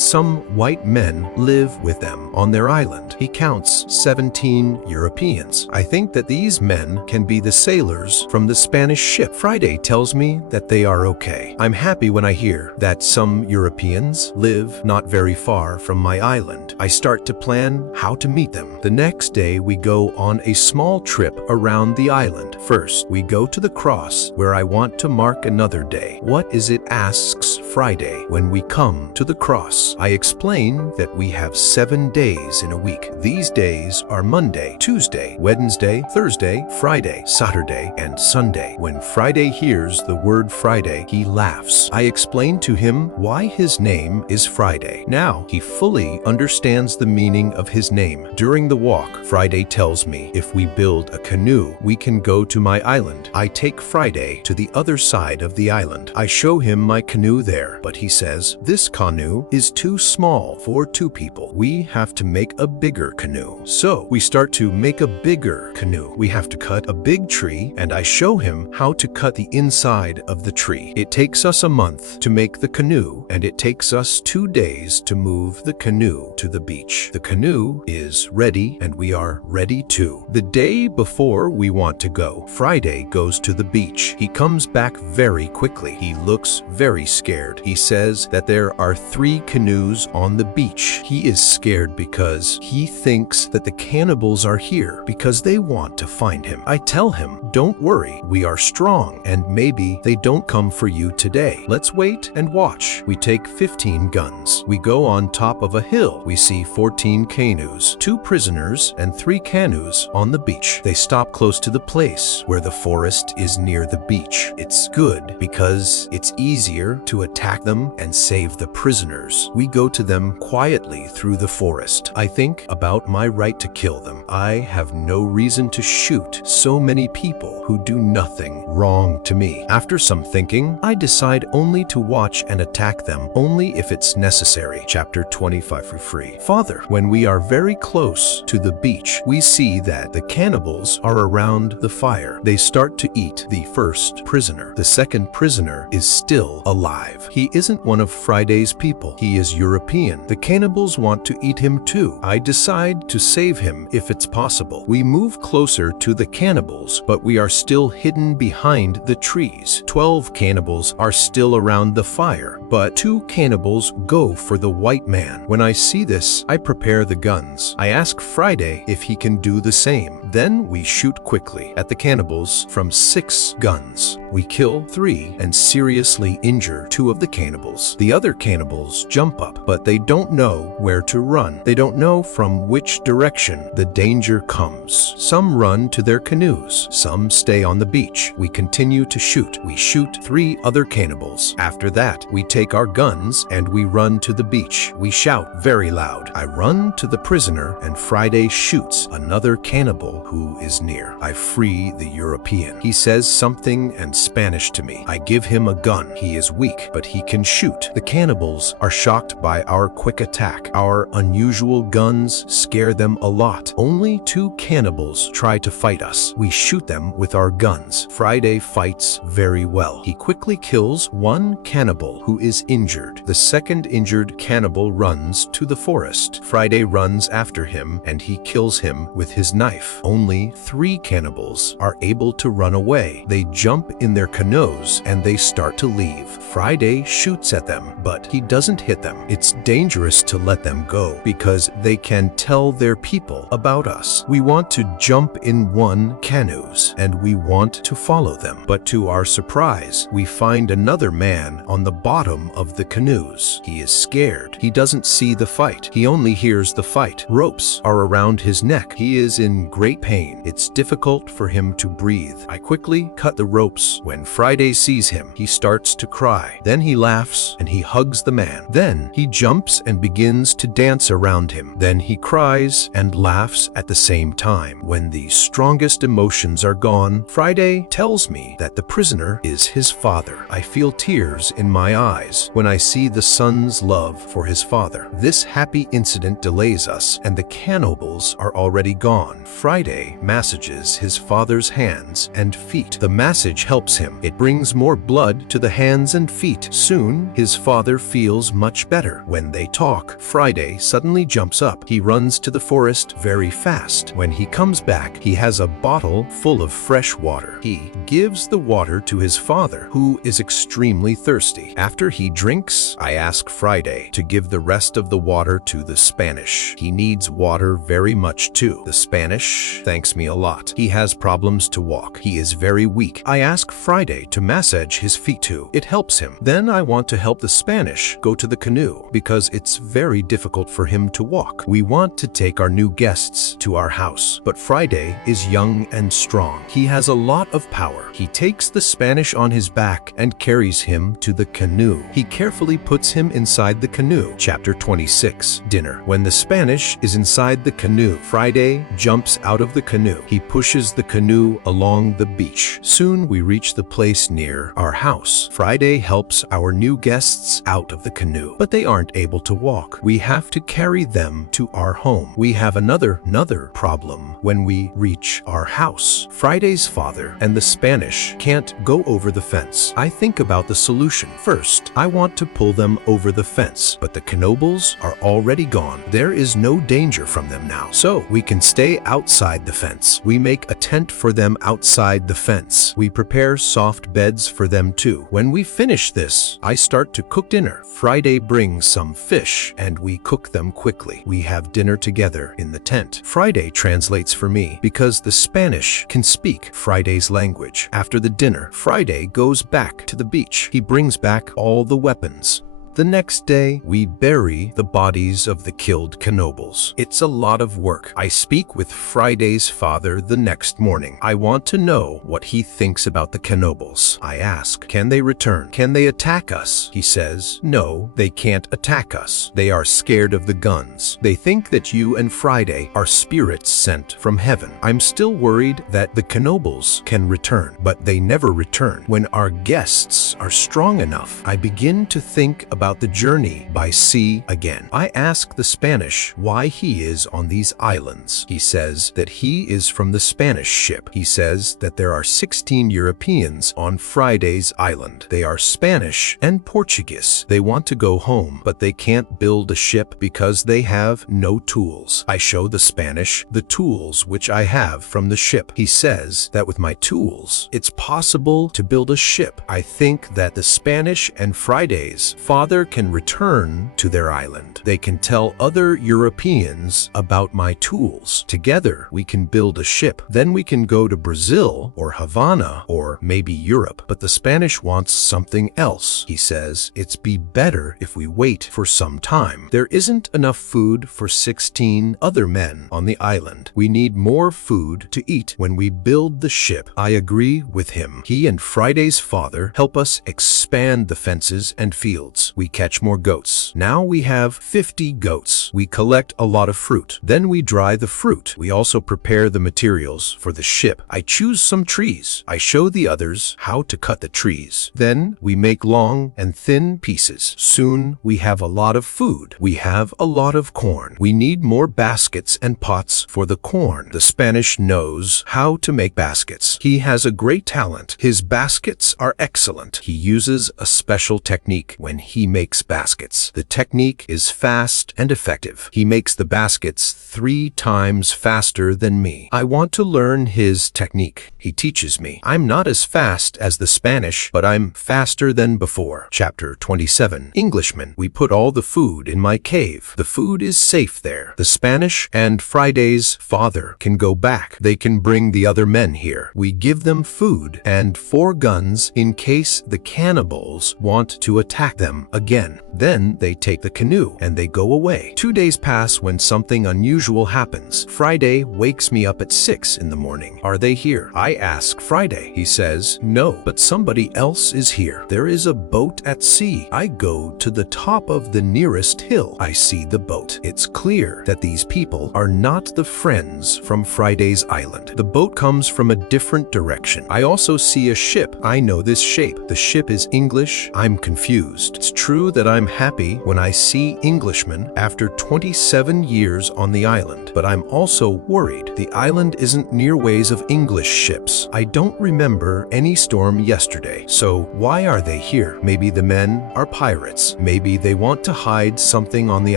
some white men live with them on their island. He counts 17 Europeans. I think that these men can be the sailors from the Spanish ship. Friday tells me that they are okay. I'm happy when I hear that some Europeans live not very far from my island. I start to plan how to meet them. The next day, we go on a small trip around the island. First, we go to the cross where I want to mark another day. What is it? Asks Friday when we come to the cross. I explain that we have 7 days in a week. These days are Monday, Tuesday, Wednesday, Thursday, Friday, Saturday, and Sunday. When Friday hears the word Friday, he laughs. I explain to him why his name is Friday. Now, he fully understands the meaning of his name. During the walk, Friday tells me if we build a canoe, we can go to my island. I take Friday to the other side of the island. I show him my canoe there, but he says, this canoe is too small for 2 people. We have to make a bigger canoe. So we start to make a bigger canoe. We have to cut a big tree, and I show him how to cut the inside of the tree. It takes us a month to make the canoe, and it takes us 2 days to move the canoe to the beach. The canoe is ready, and we are ready too. The day before we want to go, Friday goes to the beach. He comes back very quickly. He looks very scared. He says that there are 3 canoes on the beach. He is scared because he thinks that the cannibals are here because they want to find him. I tell him, don't worry, we are strong, and maybe they don't come for you today. Let's wait and watch. We take 15 guns. We go on top of a hill. We see 14 canoes, 2 prisoners, and 3 canoes on the beach. They stop close to the place where the forest is near the beach. It's good because it's easier to attack attack them and save the prisoners. We go to them quietly through the forest. I think about my right to kill them. I have no reason to shoot so many people who do nothing wrong to me. After some thinking, I decide only to watch and attack them only if it's necessary. Chapter 25 for free. Father, when we are very close to the beach, we see that the cannibals are around the fire. They start to eat the first prisoner. The second prisoner is still alive. He isn't one of Friday's people. He is European. The cannibals want to eat him too. I decide to save him if it's possible. We move closer to the cannibals, but we are still hidden behind the trees. 12 cannibals are still around the fire, but 2 cannibals go for the white man. When I see this, I prepare the guns. I ask Friday if he can do the same. Then we shoot quickly at the cannibals from 6 guns. We kill 3 and seriously injure 2 of the cannibals. The other cannibals jump up, but they don't know where to run. They don't know from which direction the danger comes. Some run to their canoes. Some stay on the beach. We continue to shoot. We shoot 3 other cannibals. After that, we take our guns and we run to the beach. We shout very loud. I run to the prisoner and Friday shoots another cannibal who is near. I free the European. He says something in Spanish to me. I give him a gun. He is weak, but he can shoot. The cannibals are shocked by our quick attack. Our unusual guns scare them a lot. Only 2 cannibals try to fight us. We shoot them with our guns. Friday fights very well. He quickly kills 1 cannibal who is injured. The second injured cannibal runs to the forest. Friday runs after him and he kills him with his knife. Only 3 cannibals are able to run away. They jump in their canoes and they start to leave. Friday shoots at them, but he doesn't hit them. It's dangerous to let them go because they can tell their people about us. We want to jump in 1 canoes and we want to follow them. But to our surprise, we find another man on the bottom of the canoes. He is scared. He doesn't see the fight. He only hears the fight. Ropes are around his neck. He is in great pain. It's difficult for him to breathe. I quickly cut the ropes. When Friday sees him, he starts to cry. Then he laughs and he hugs the man. Then he jumps and begins to dance around him. Then he cries and laughs at the same time. When the strongest emotions are gone, Friday tells me that the prisoner is his father. I feel tears in my eyes when I see the son's love for his father. This happy incident delays us and the cannibals are already gone. Friday massages his father's hands and feet. The massage helps him. It brings more blood to the hands and feet. Soon, his father feels much better. When they talk, Friday suddenly jumps up. He runs to the forest very fast. When he comes back, he has a bottle full of fresh water. He gives the water to his father, who is extremely thirsty. After he drinks, I ask Friday to give the rest of the water to the Spanish. He needs water very much too. The Spanish thanks me a lot. He has problems to walk. He is very weak. I ask Friday to massage his feet too. It helps him. Then I want to help the Spanish go to the canoe because it's very difficult for him to walk. We want to take our new guests to our house, but Friday is young and strong. He has a lot of power. He takes the Spanish on his back and carries him to the canoe. He carefully puts him inside the canoe. Chapter 26. Dinner. When the Spanish is inside the canoe, Friday jumps out of the canoe. He pushes the canoe along the beach. Soon we reach the place near our house. Friday helps our new guests out of the canoe, but they aren't able to walk. We have to carry them to our home. We have another problem when we reach our house. Friday's father and the Spanish can't go over the fence. I think about the solution. First, I want to pull them over the fence, but the cannibals are already gone. There is no danger from them now, so we can stay outside the fence. We make a tent for them outside the fence. We prepare soft beds for them too. When we finish this, I start to cook dinner. Friday brings some fish and we cook them quickly. We have dinner together in the tent. Friday translates for me because the Spanish can speak Friday's language. After the dinner, Friday goes back to the beach. He brings back all the weapons. The next day, we bury the bodies of the killed cannibals. It's a lot of work. I speak with Friday's father the next morning. I want to know what he thinks about the cannibals. I ask, can they return? Can they attack us? He says, no, they can't attack us. They are scared of the guns. They think that you and Friday are spirits sent from heaven. I'm still worried that the cannibals can return, but they never return. When our guests are strong enough, I begin to think about the journey by sea again. I ask the Spanish why he is on these islands. He says that he is from the Spanish ship. He says that there are 16 Europeans on Friday's island. They are Spanish and Portuguese. They want to go home, but they can't build a ship because they have no tools. I show the Spanish the tools which I have from the ship. He says that with my tools, it's possible to build a ship. I think that the Spanish and Friday's father can return to their island. They can tell other Europeans about my tools. Together, we can build a ship. Then we can go to Brazil or Havana or maybe Europe. But the Spanish wants something else. He says it's be better if we wait for some time. There isn't enough food for 16 other men on the island. We need more food to eat when we build the ship. I agree with him. He and Friday's father help us expand the fences and fields. We catch more goats. Now we have 50 goats. We collect a lot of fruit. Then we dry the fruit. We also prepare the materials for the ship. I choose some trees. I show the others how to cut the trees. Then we make long and thin pieces. Soon we have a lot of food. We have a lot of corn. We need more baskets and pots for the corn. The Spanish knows how to make baskets. He has a great talent. His baskets are excellent. He uses a special technique when he makes baskets. The technique is fast and effective. He makes the baskets 3 times faster than me. I want to learn his technique. He teaches me. I'm not as fast as the Spanish, but I'm faster than before. Chapter 27. Englishman. We put all the food in my cave. The food is safe there. The Spanish and Friday's father can go back. They can bring the other men here. We give them food and 4 guns in case the cannibals want to attack them again. Then they take the canoe and they go away. 2 days pass when something unusual happens. Friday wakes me up at 6 in the morning. Are they here? I ask Friday. He says, no, but somebody else is here. There is a boat at sea. I go to the top of the nearest hill. I see the boat. It's clear that these people are not the friends from Friday's island. The boat comes from a different direction. I also see a ship. I know this shape. The ship is English. I'm confused. It's true that I'm happy when I see Englishmen after 27 years on the island, but I'm also worried. The island isn't near ways of English ships. I don't remember any storm yesterday, so why are they here? Maybe the men are pirates. Maybe they want to hide something on the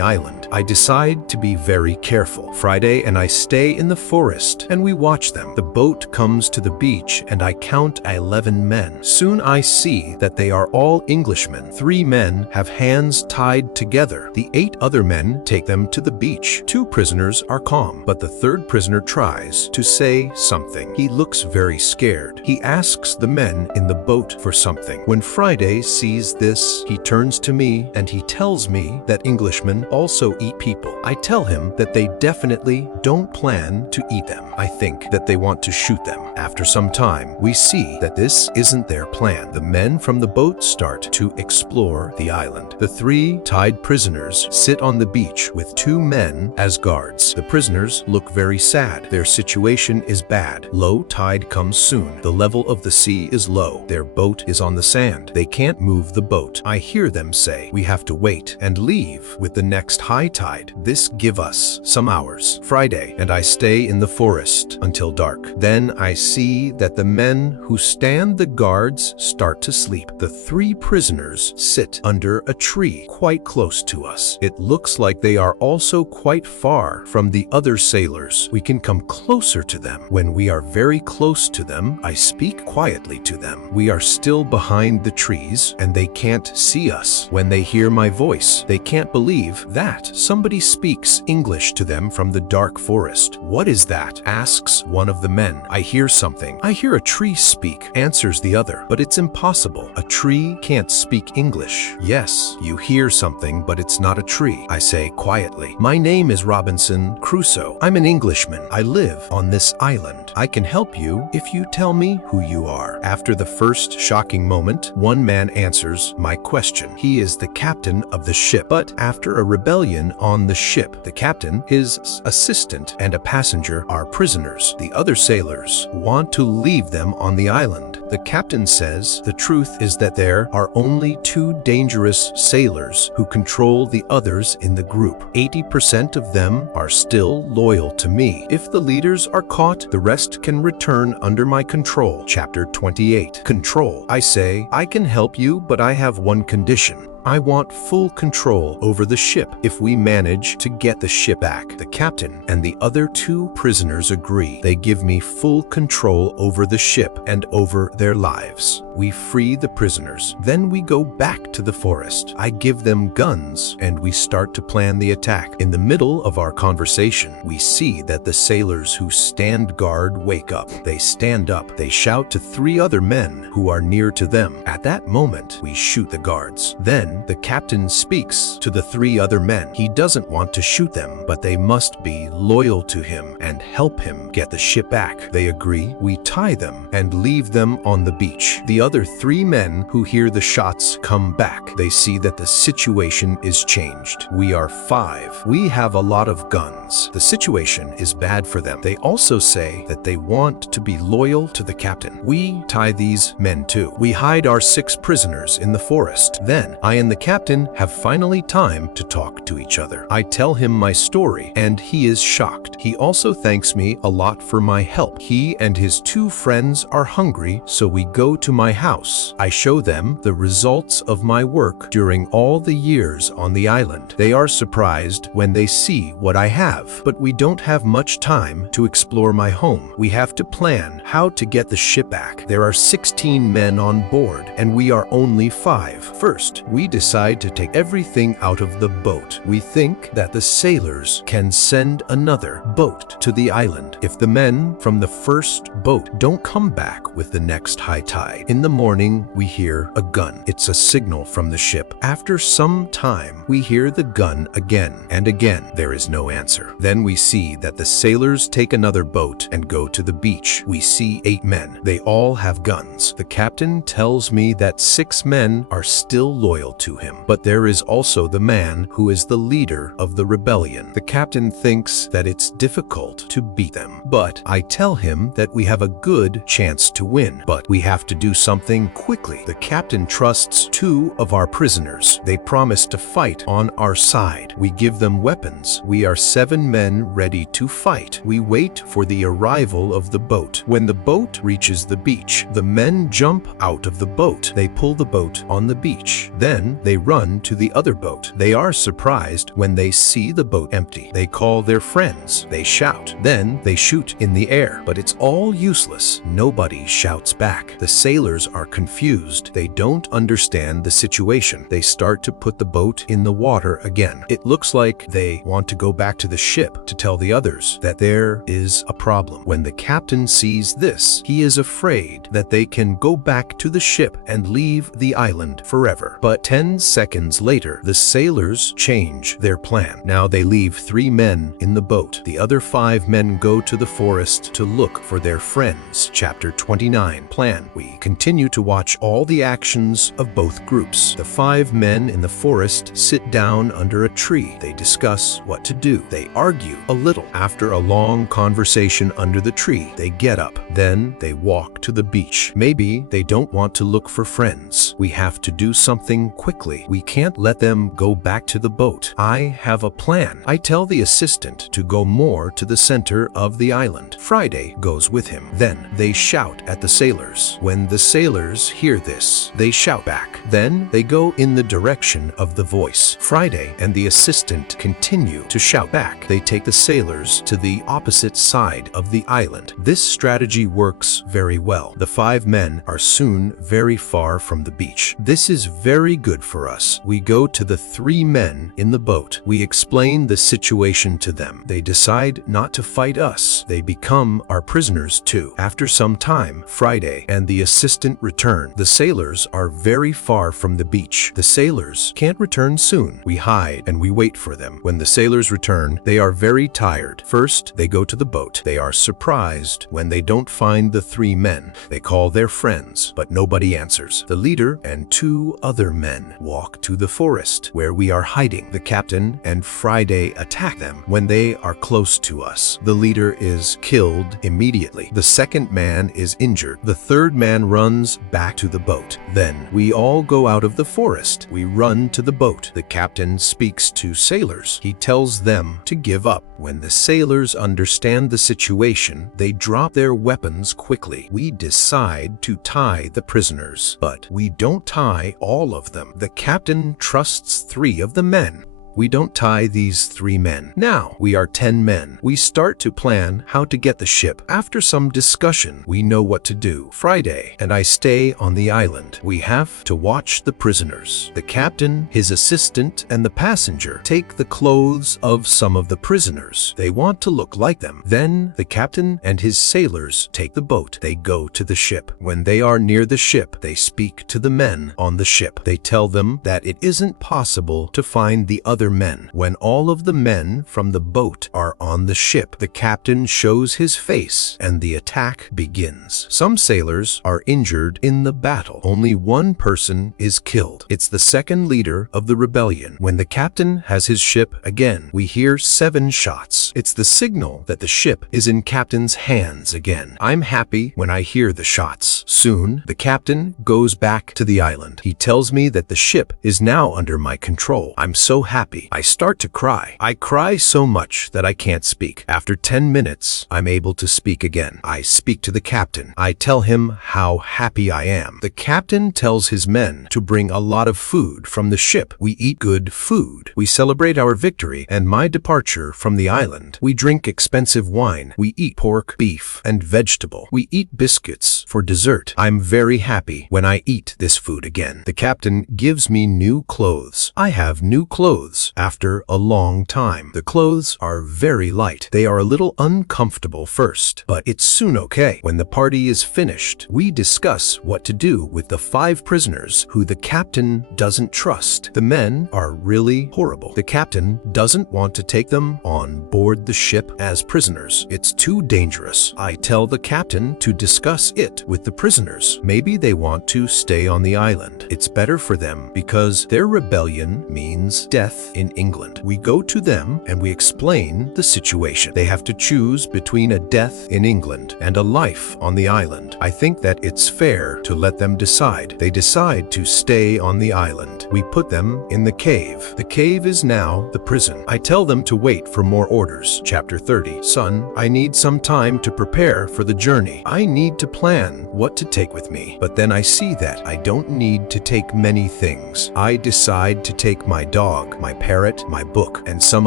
island. I decide to be very careful. Friday and I stay in the forest and we watch them. The boat comes to the beach and I count 11 men. Soon I see that they are all Englishmen. 3 men have hands tied together. The 8 other men take them to the beach. 2 prisoners are calm, but the 3rd prisoner tries to say something. He looks very scared. He asks the men in the boat for something. When Friday sees this, he turns to me and he tells me that Englishmen also eat people. I tell him that they definitely don't plan to eat them. I think that they want to shoot them. After some time, we see that this isn't their plan. The men from the boat start to explore the island. The 3 tied prisoners sit on the beach with 2 men as guards. The prisoners look very sad. Their situation is bad. Low tide comes soon. The level of the sea is low. Their boat is on the sand. They can't move the boat. I hear them say, we have to wait and leave with the next high tide. This give us some hours. Friday, and I stay in the forest until dark. Then I see that the men who stand the guards start to sleep. The 3 prisoners sit under a tree quite close to us. It looks like they are also quite far from the other sailors. We can come closer to them. When we are very close to them, I speak quietly to them. We are still behind the trees and they can't see us. When they hear my voice, they can't believe that somebody speaks speaks English to them from the dark forest. "What is that?" asks one of the men. "I hear something." "I hear a tree speak," answers the other. "But it's impossible. A tree can't speak English." "Yes, you hear something, but it's not a tree," I say quietly. "My name is Robinson Crusoe. I'm an Englishman. I live on this island. I can help you if you tell me who you are." After the first shocking moment, one man answers my question. He is the captain of the ship. But after a rebellion on the ship, the captain, his assistant, and a passenger are prisoners. The other sailors want to leave them on the island. The captain says the truth is that there are only 2 dangerous sailors who control the others in the group. 80% of them are still loyal to me. If the leaders are caught, the rest can return under my control. Chapter 28. Control. I say, "I can help you, but I have one condition. I want full control over the ship if we manage to get the ship back." The captain and the other 2 prisoners agree. They give me full control over the ship and over their lives. We free the prisoners. Then we go back to the forest. I give them guns and we start to plan the attack. In the middle of our conversation, we see that the sailors who stand guard wake up. They stand up. They shout to 3 other men who are near to them. At that moment, we shoot the guards. Then the captain speaks to the 3 other men. He doesn't want to shoot them, but they must be loyal to him and help him get the ship back. They agree. We tie them and leave them on the beach. The other 3 men who hear the shots come back. They see that the situation is changed. We are 5. We have a lot of guns. The situation is bad for them. They also say that they want to be loyal to the captain. We tie these men too. We hide our 6 prisoners in the forest. Then I and the captain have finally time to talk to each other. I tell him my story and he is shocked. He also thanks me a lot for my help. He and his 2 friends are hungry, so we go to my house. I show them the results of my work during all the years on the island. They are surprised when they see what I have, but we don't have much time to explore my home. We have to plan how to get the ship back. There are 16 men on board and we are only 5. First, we decide to take everything out of the boat. We think that the sailors can send another boat to the island if the men from the first boat don't come back with the next high tide. In the morning, we hear a gun. It's a signal from the ship. After some time, we hear the gun again and again. There is no answer. Then we see that the sailors take another boat and go to the beach. We see 8 men. They all have guns. The captain tells me that 6 men are still loyal to him, but there is also the man who is the leader of the rebellion. The captain thinks that it's difficult to beat them, but I tell him that we have a good chance to win, but we have to do something quickly. The captain trusts 2 of our prisoners. They promise to fight on our side. We give them weapons. We are 7 men ready to fight. We wait for the arrival of the boat. When the boat reaches the beach, the men jump out of the boat. They pull the boat on the beach. Then they run to the other boat. They are surprised when they see the boat empty. They call their friends. They shout. Then they shoot in the air, but it's all useless. Nobody shouts back. The sailors are confused. They don't understand the situation. They start to put the boat in the water again. It looks like they want to go back to the ship to tell the others that there is a problem. When the captain sees this, he is afraid that they can go back to the ship and leave the island forever. But 10 seconds later, the sailors change their plan. Now they leave 3 men in the boat. The other 5 men go to the forest to look for their friends. Chapter 29. Plan. We continue to watch all the actions of both groups. The 5 men in the forest sit down under a tree. They discuss what to do. They argue a little. After a long conversation under the tree, they get up. Then they walk to the beach. Maybe they don't want to look for friends. We have to do something quickly. We can't let them go back to the boat. I have a plan. I tell the assistant to go more to the center of the island. Friday goes with him. Then they shout at the sailors. When the sailors hear this, they shout back. Then they go in the direction of the voice. Friday and the assistant continue to shout back. They take the sailors to the opposite side of the island. This strategy works very well. The 5 men are soon very far from the beach. This is very good good for us. We go to the 3 men in the boat. We explain the situation to them. They decide not to fight us. They become our prisoners too. After some time, Friday and the assistant return. The sailors are very far from the beach. The sailors can't return soon. We hide and we wait for them. When the sailors return, they are very tired. First, they go to the boat. They are surprised when they don't find the 3 men. They call their friends, but nobody answers. The leader and 2 other men walk to the forest where we are hiding. The captain and Friday attack them when they are close to us. The leader is killed immediately. The second man is injured. The third man runs back to the boat. Then we all go out of the forest. We run to the boat. The captain speaks to sailors. He tells them to give up. When the sailors understand the situation, they drop their weapons quickly. We decide to tie the prisoners, but we don't tie all of them. The captain trusts 3 of the men. We don't tie these 3 men. Now, we are 10 men. We start to plan how to get the ship. After some discussion, we know what to do. Friday and I stay on the island. We have to watch the prisoners. The captain, his assistant, and the passenger take the clothes of some of the prisoners. They want to look like them. Then, the captain and his sailors take the boat. They go to the ship. When they are near the ship, they speak to the men on the ship. They tell them that it isn't possible to find the other men. When all of the men from the boat are on the ship, the captain shows his face and the attack begins. Some sailors are injured in the battle. Only 1 person is killed. It's the second leader of the rebellion. When the captain has his ship again, we hear 7 shots. It's the signal that the ship is in captain's hands again. I'm happy when I hear the shots. Soon, the captain goes back to the island. He tells me that the ship is now under my control. I'm so happy. I start to cry. I cry so much that I can't speak. After 10 minutes, I'm able to speak again. I speak to the captain. I tell him how happy I am. The captain tells his men to bring a lot of food from the ship. We eat good food. We celebrate our victory and my departure from the island. We drink expensive wine. We eat pork, beef, and vegetable. We eat biscuits for dessert. I'm very happy when I eat this food again. The captain gives me new clothes. I have new clothes after a long time. The clothes are very light. They are a little uncomfortable first, but it's soon okay. When the party is finished, we discuss what to do with the 5 prisoners who the captain doesn't trust. The men are really horrible. The captain doesn't want to take them on board the ship as prisoners. It's too dangerous. I tell the captain to discuss it with the prisoners. Maybe they want to stay on the island. It's better for them because their rebellion means death in England. We go to them and we explain the situation. They have to choose between a death in England and a life on the island. I think that it's fair to let them decide. They decide to stay on the island. We put them in the cave. The cave is now the prison. I tell them to wait for more orders. Chapter 30. Son, I need some time to prepare for the journey. I need to plan what to take with me. But then I see that I don't need to take many things. I decide to take my dog, my parrot, my book, and some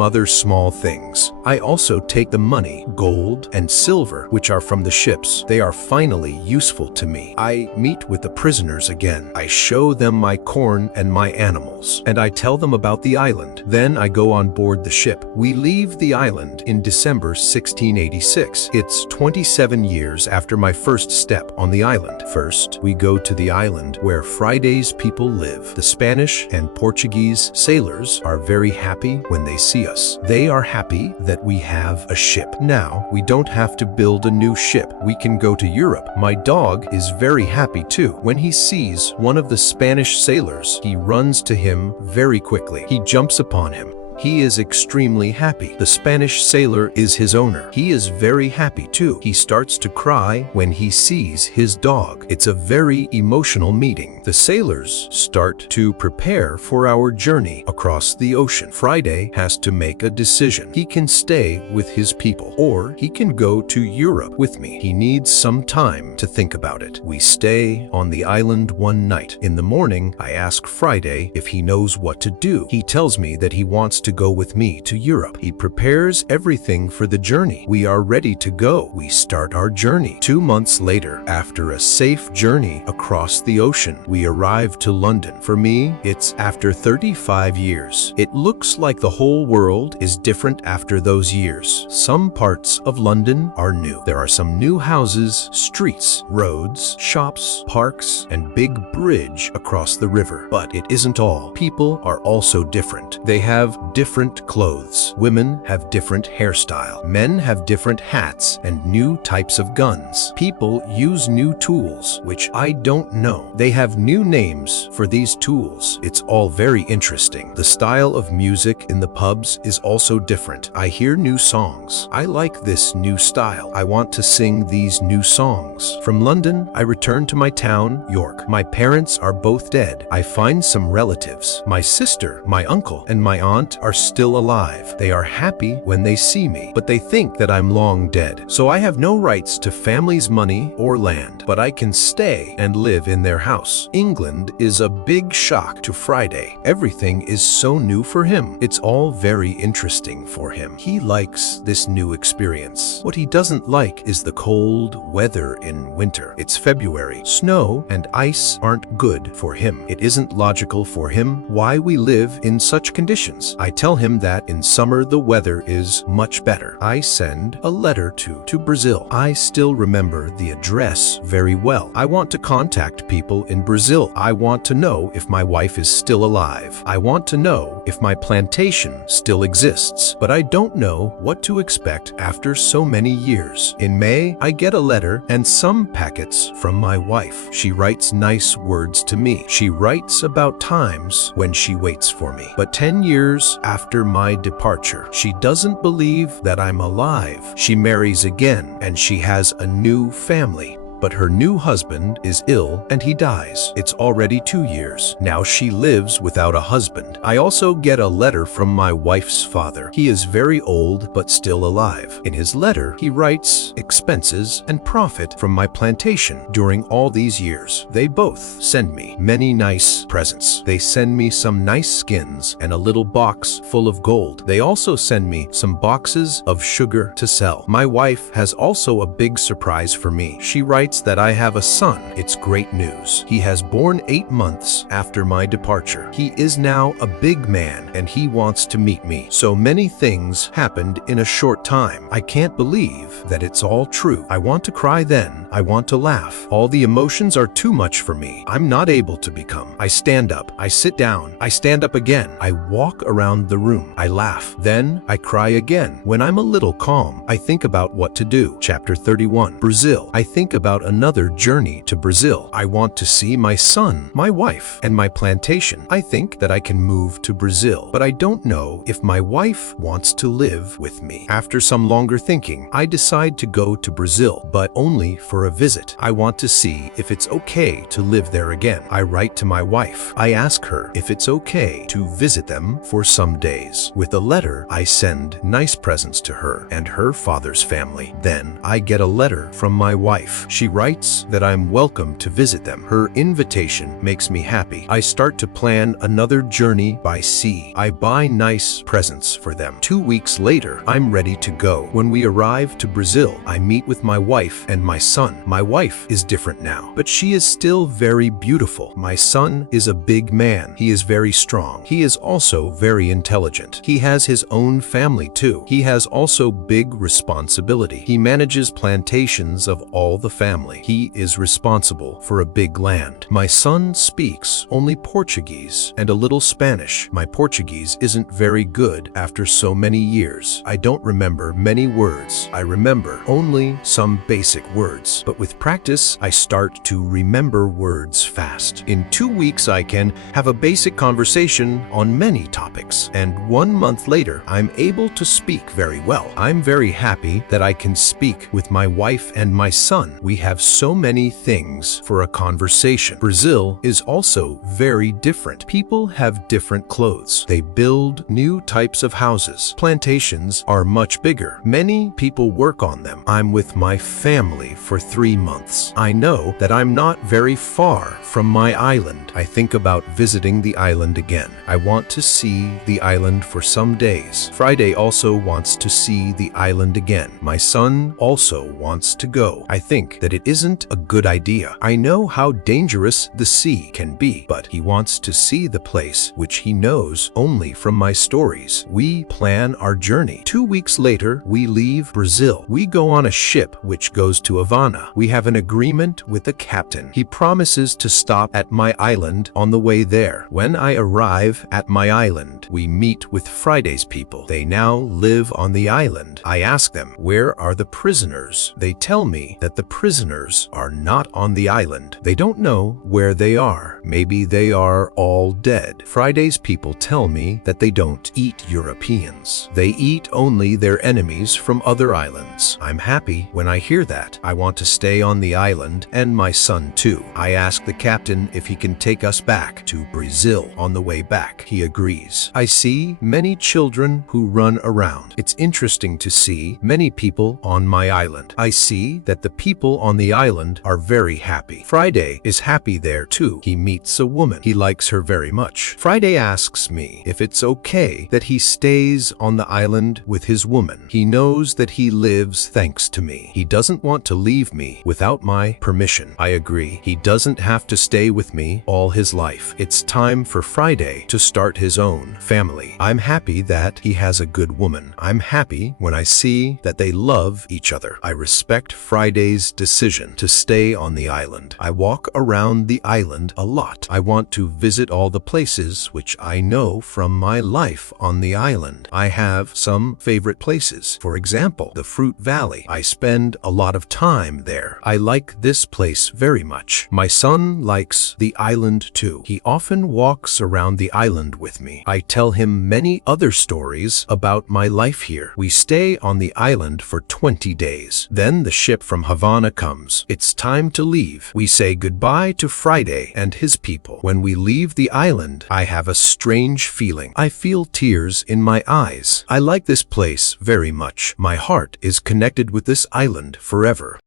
other small things. I also take the money, gold, and silver, which are from the ships. They are finally useful to me. I meet with the prisoners again. I show them my corn and my animals, and I tell them about the island. Then I go on board the ship. We leave the island in December 1686. It's 27 years after my first step on the island. First, we go to the island where Friday's people live. The Spanish and Portuguese sailors are very happy when they see us. They are happy that we have a ship. Now, we don't have to build a new ship. We can go to Europe. My dog is very happy too. When he sees one of the Spanish sailors, he runs to him very quickly. He jumps upon him. He is extremely happy. The Spanish sailor is his owner. He is very happy too. He starts to cry when he sees his dog. It's a very emotional meeting. The sailors start to prepare for our journey across the ocean. Friday has to make a decision. He can stay with his people, or he can go to Europe with me. He needs some time to think about it. We stay on the island one night. In the morning, I ask Friday if he knows what to do. He tells me that he wants to go with me to Europe. He prepares everything for the journey. We are ready to go. We start our journey. 2 months later, after a safe journey across the ocean, we arrive to London. For me, it's after 35 years. It looks like the whole world is different after those years. Some parts of London are new. There are some new houses, streets, roads, shops, parks, and big bridge across the river. But it isn't all. People are also different. They have different clothes. Women have different hairstyle. Men have different hats and new types of guns. People use new tools, which I don't know. They have new names for these tools. It's all very interesting. The style of music in the pubs is also different. I hear new songs. I like this new style. I want to sing these new songs. From London, I return to my town, York. My parents are both dead. I find some relatives. My sister, my uncle, and my aunt are still alive. They are happy when they see me, but they think that I'm long dead. So I have no rights to family's money or land, but I can stay and live in their house. England is a big shock to Friday. Everything is so new for him. It's all very interesting for him. He likes this new experience. What he doesn't like is the cold weather in winter. It's February. Snow and ice aren't good for him. It isn't logical for him why we live in such conditions. I tell him that in summer the weather is much better. I send a letter to Brazil. I still remember the address very well. I want to contact people in Brazil. I want to know if my wife is still alive. I want to know if my plantation still exists, but I don't know what to expect after so many years. In May, I get a letter and some packets from my wife. She writes nice words to me. She writes about times when she waits for me. But 10 years after my departure, she doesn't believe that I'm alive. She marries again and she has a new family. But her new husband is ill and he dies. It's already 2 years. Now she lives without a husband. I also get a letter from my wife's father. He is very old but still alive. In his letter, he writes expenses and profit from my plantation during all these years. They both send me many nice presents. They send me some nice skins and a little box full of gold. They also send me some boxes of sugar to sell. My wife has also a big surprise for me. She writes that I have a son. It's great news. He has born 8 months after my departure. He is now a big man and he wants to meet me. So many things happened in a short time. I can't believe that it's all true. I want to cry then. I want to laugh. All the emotions are too much for me. I'm not able to become. I stand up. I sit down. I stand up again. I walk around the room. I laugh. Then I cry again. When I'm a little calm, I think about what to do. Chapter 31. Brazil. I think about another journey to Brazil. I want to see my son, my wife, and my plantation. I think that I can move to Brazil, but I don't know if my wife wants to live with me. After some longer thinking, I decide to go to Brazil, but only for a visit. I want to see if it's okay to live there again. I write to my wife. I ask her if it's okay to visit them for some days. With a letter, I send nice presents to her and her father's family. Then I get a letter from my wife. She writes that I'm welcome to visit them. Her invitation makes me happy. I start to plan another journey by sea. I buy nice presents for them. 2 weeks later, I'm ready to go. When we arrive to Brazil, I meet with my wife and my son. My wife is different now, but she is still very beautiful. My son is a big man. He is very strong. He is also very intelligent. He has his own family too. He has also big responsibility. He manages plantations of all the family. He is responsible for a big land. My son speaks only Portuguese and a little Spanish. My Portuguese isn't very good after so many years. I don't remember many words. I remember only some basic words. But with practice, I start to remember words fast. In 2 weeks, I can have a basic conversation on many topics. And 1 month later, I'm able to speak very well. I'm very happy that I can speak with my wife and my son. We have so many things for a conversation. Brazil is also very different. People have different clothes. They build new types of houses. Plantations are much bigger. Many people work on them. I'm with my family for 3 months. I know that I'm not very far from my island. I think about visiting the island again. I want to see the island for some days. Friday also wants to see the island again. My son also wants to go. I think that it isn't a good idea. I know how dangerous the sea can be, but he wants to see the place which he knows only from my stories. We plan our journey. 2 weeks later, we leave Brazil. We go on a ship which goes to Havana. We have an agreement with the captain. He promises to stop at my island on the way there. When I arrive at my island, we meet with Friday's people. They now live on the island. I ask them, where are the prisoners? They tell me that the prisoners are not on the island. They don't know where they are. Maybe they are all dead. Friday's people tell me that they don't eat Europeans. They eat only their enemies from other islands. I'm happy when I hear that. I want to stay on the island and my son too. I ask the captain if he can take us back to Brazil on the way back. He agrees. I see many children who run around. It's interesting to see many people on my island. I see that the people on the island are very happy. Friday is happy there too. He meets a woman. He likes her very much. Friday asks me if it's okay that he stays on the island with his woman. He knows that he lives thanks to me. He doesn't want to leave me without my permission. I agree. He doesn't have to stay with me all his life. It's time for Friday to start his own family. I'm happy that he has a good woman. I'm happy when I see that they love each other. I respect Friday's decision to stay on the island. I walk around the island a lot. I want to visit all the places which I know from my life on the island. I have some favorite places. For example, the Fruit Valley. I spend a lot of time there. I like this place very much. My son likes the island too. He often walks around the island with me. I tell him many other stories about my life here. We stay on the island for 20 days. Then the ship from Havana comes. It's time to leave. We say goodbye to Friday and his people. When we leave the island, I have a strange feeling. I feel tears in my eyes. I like this place very much. My heart is connected with this island forever.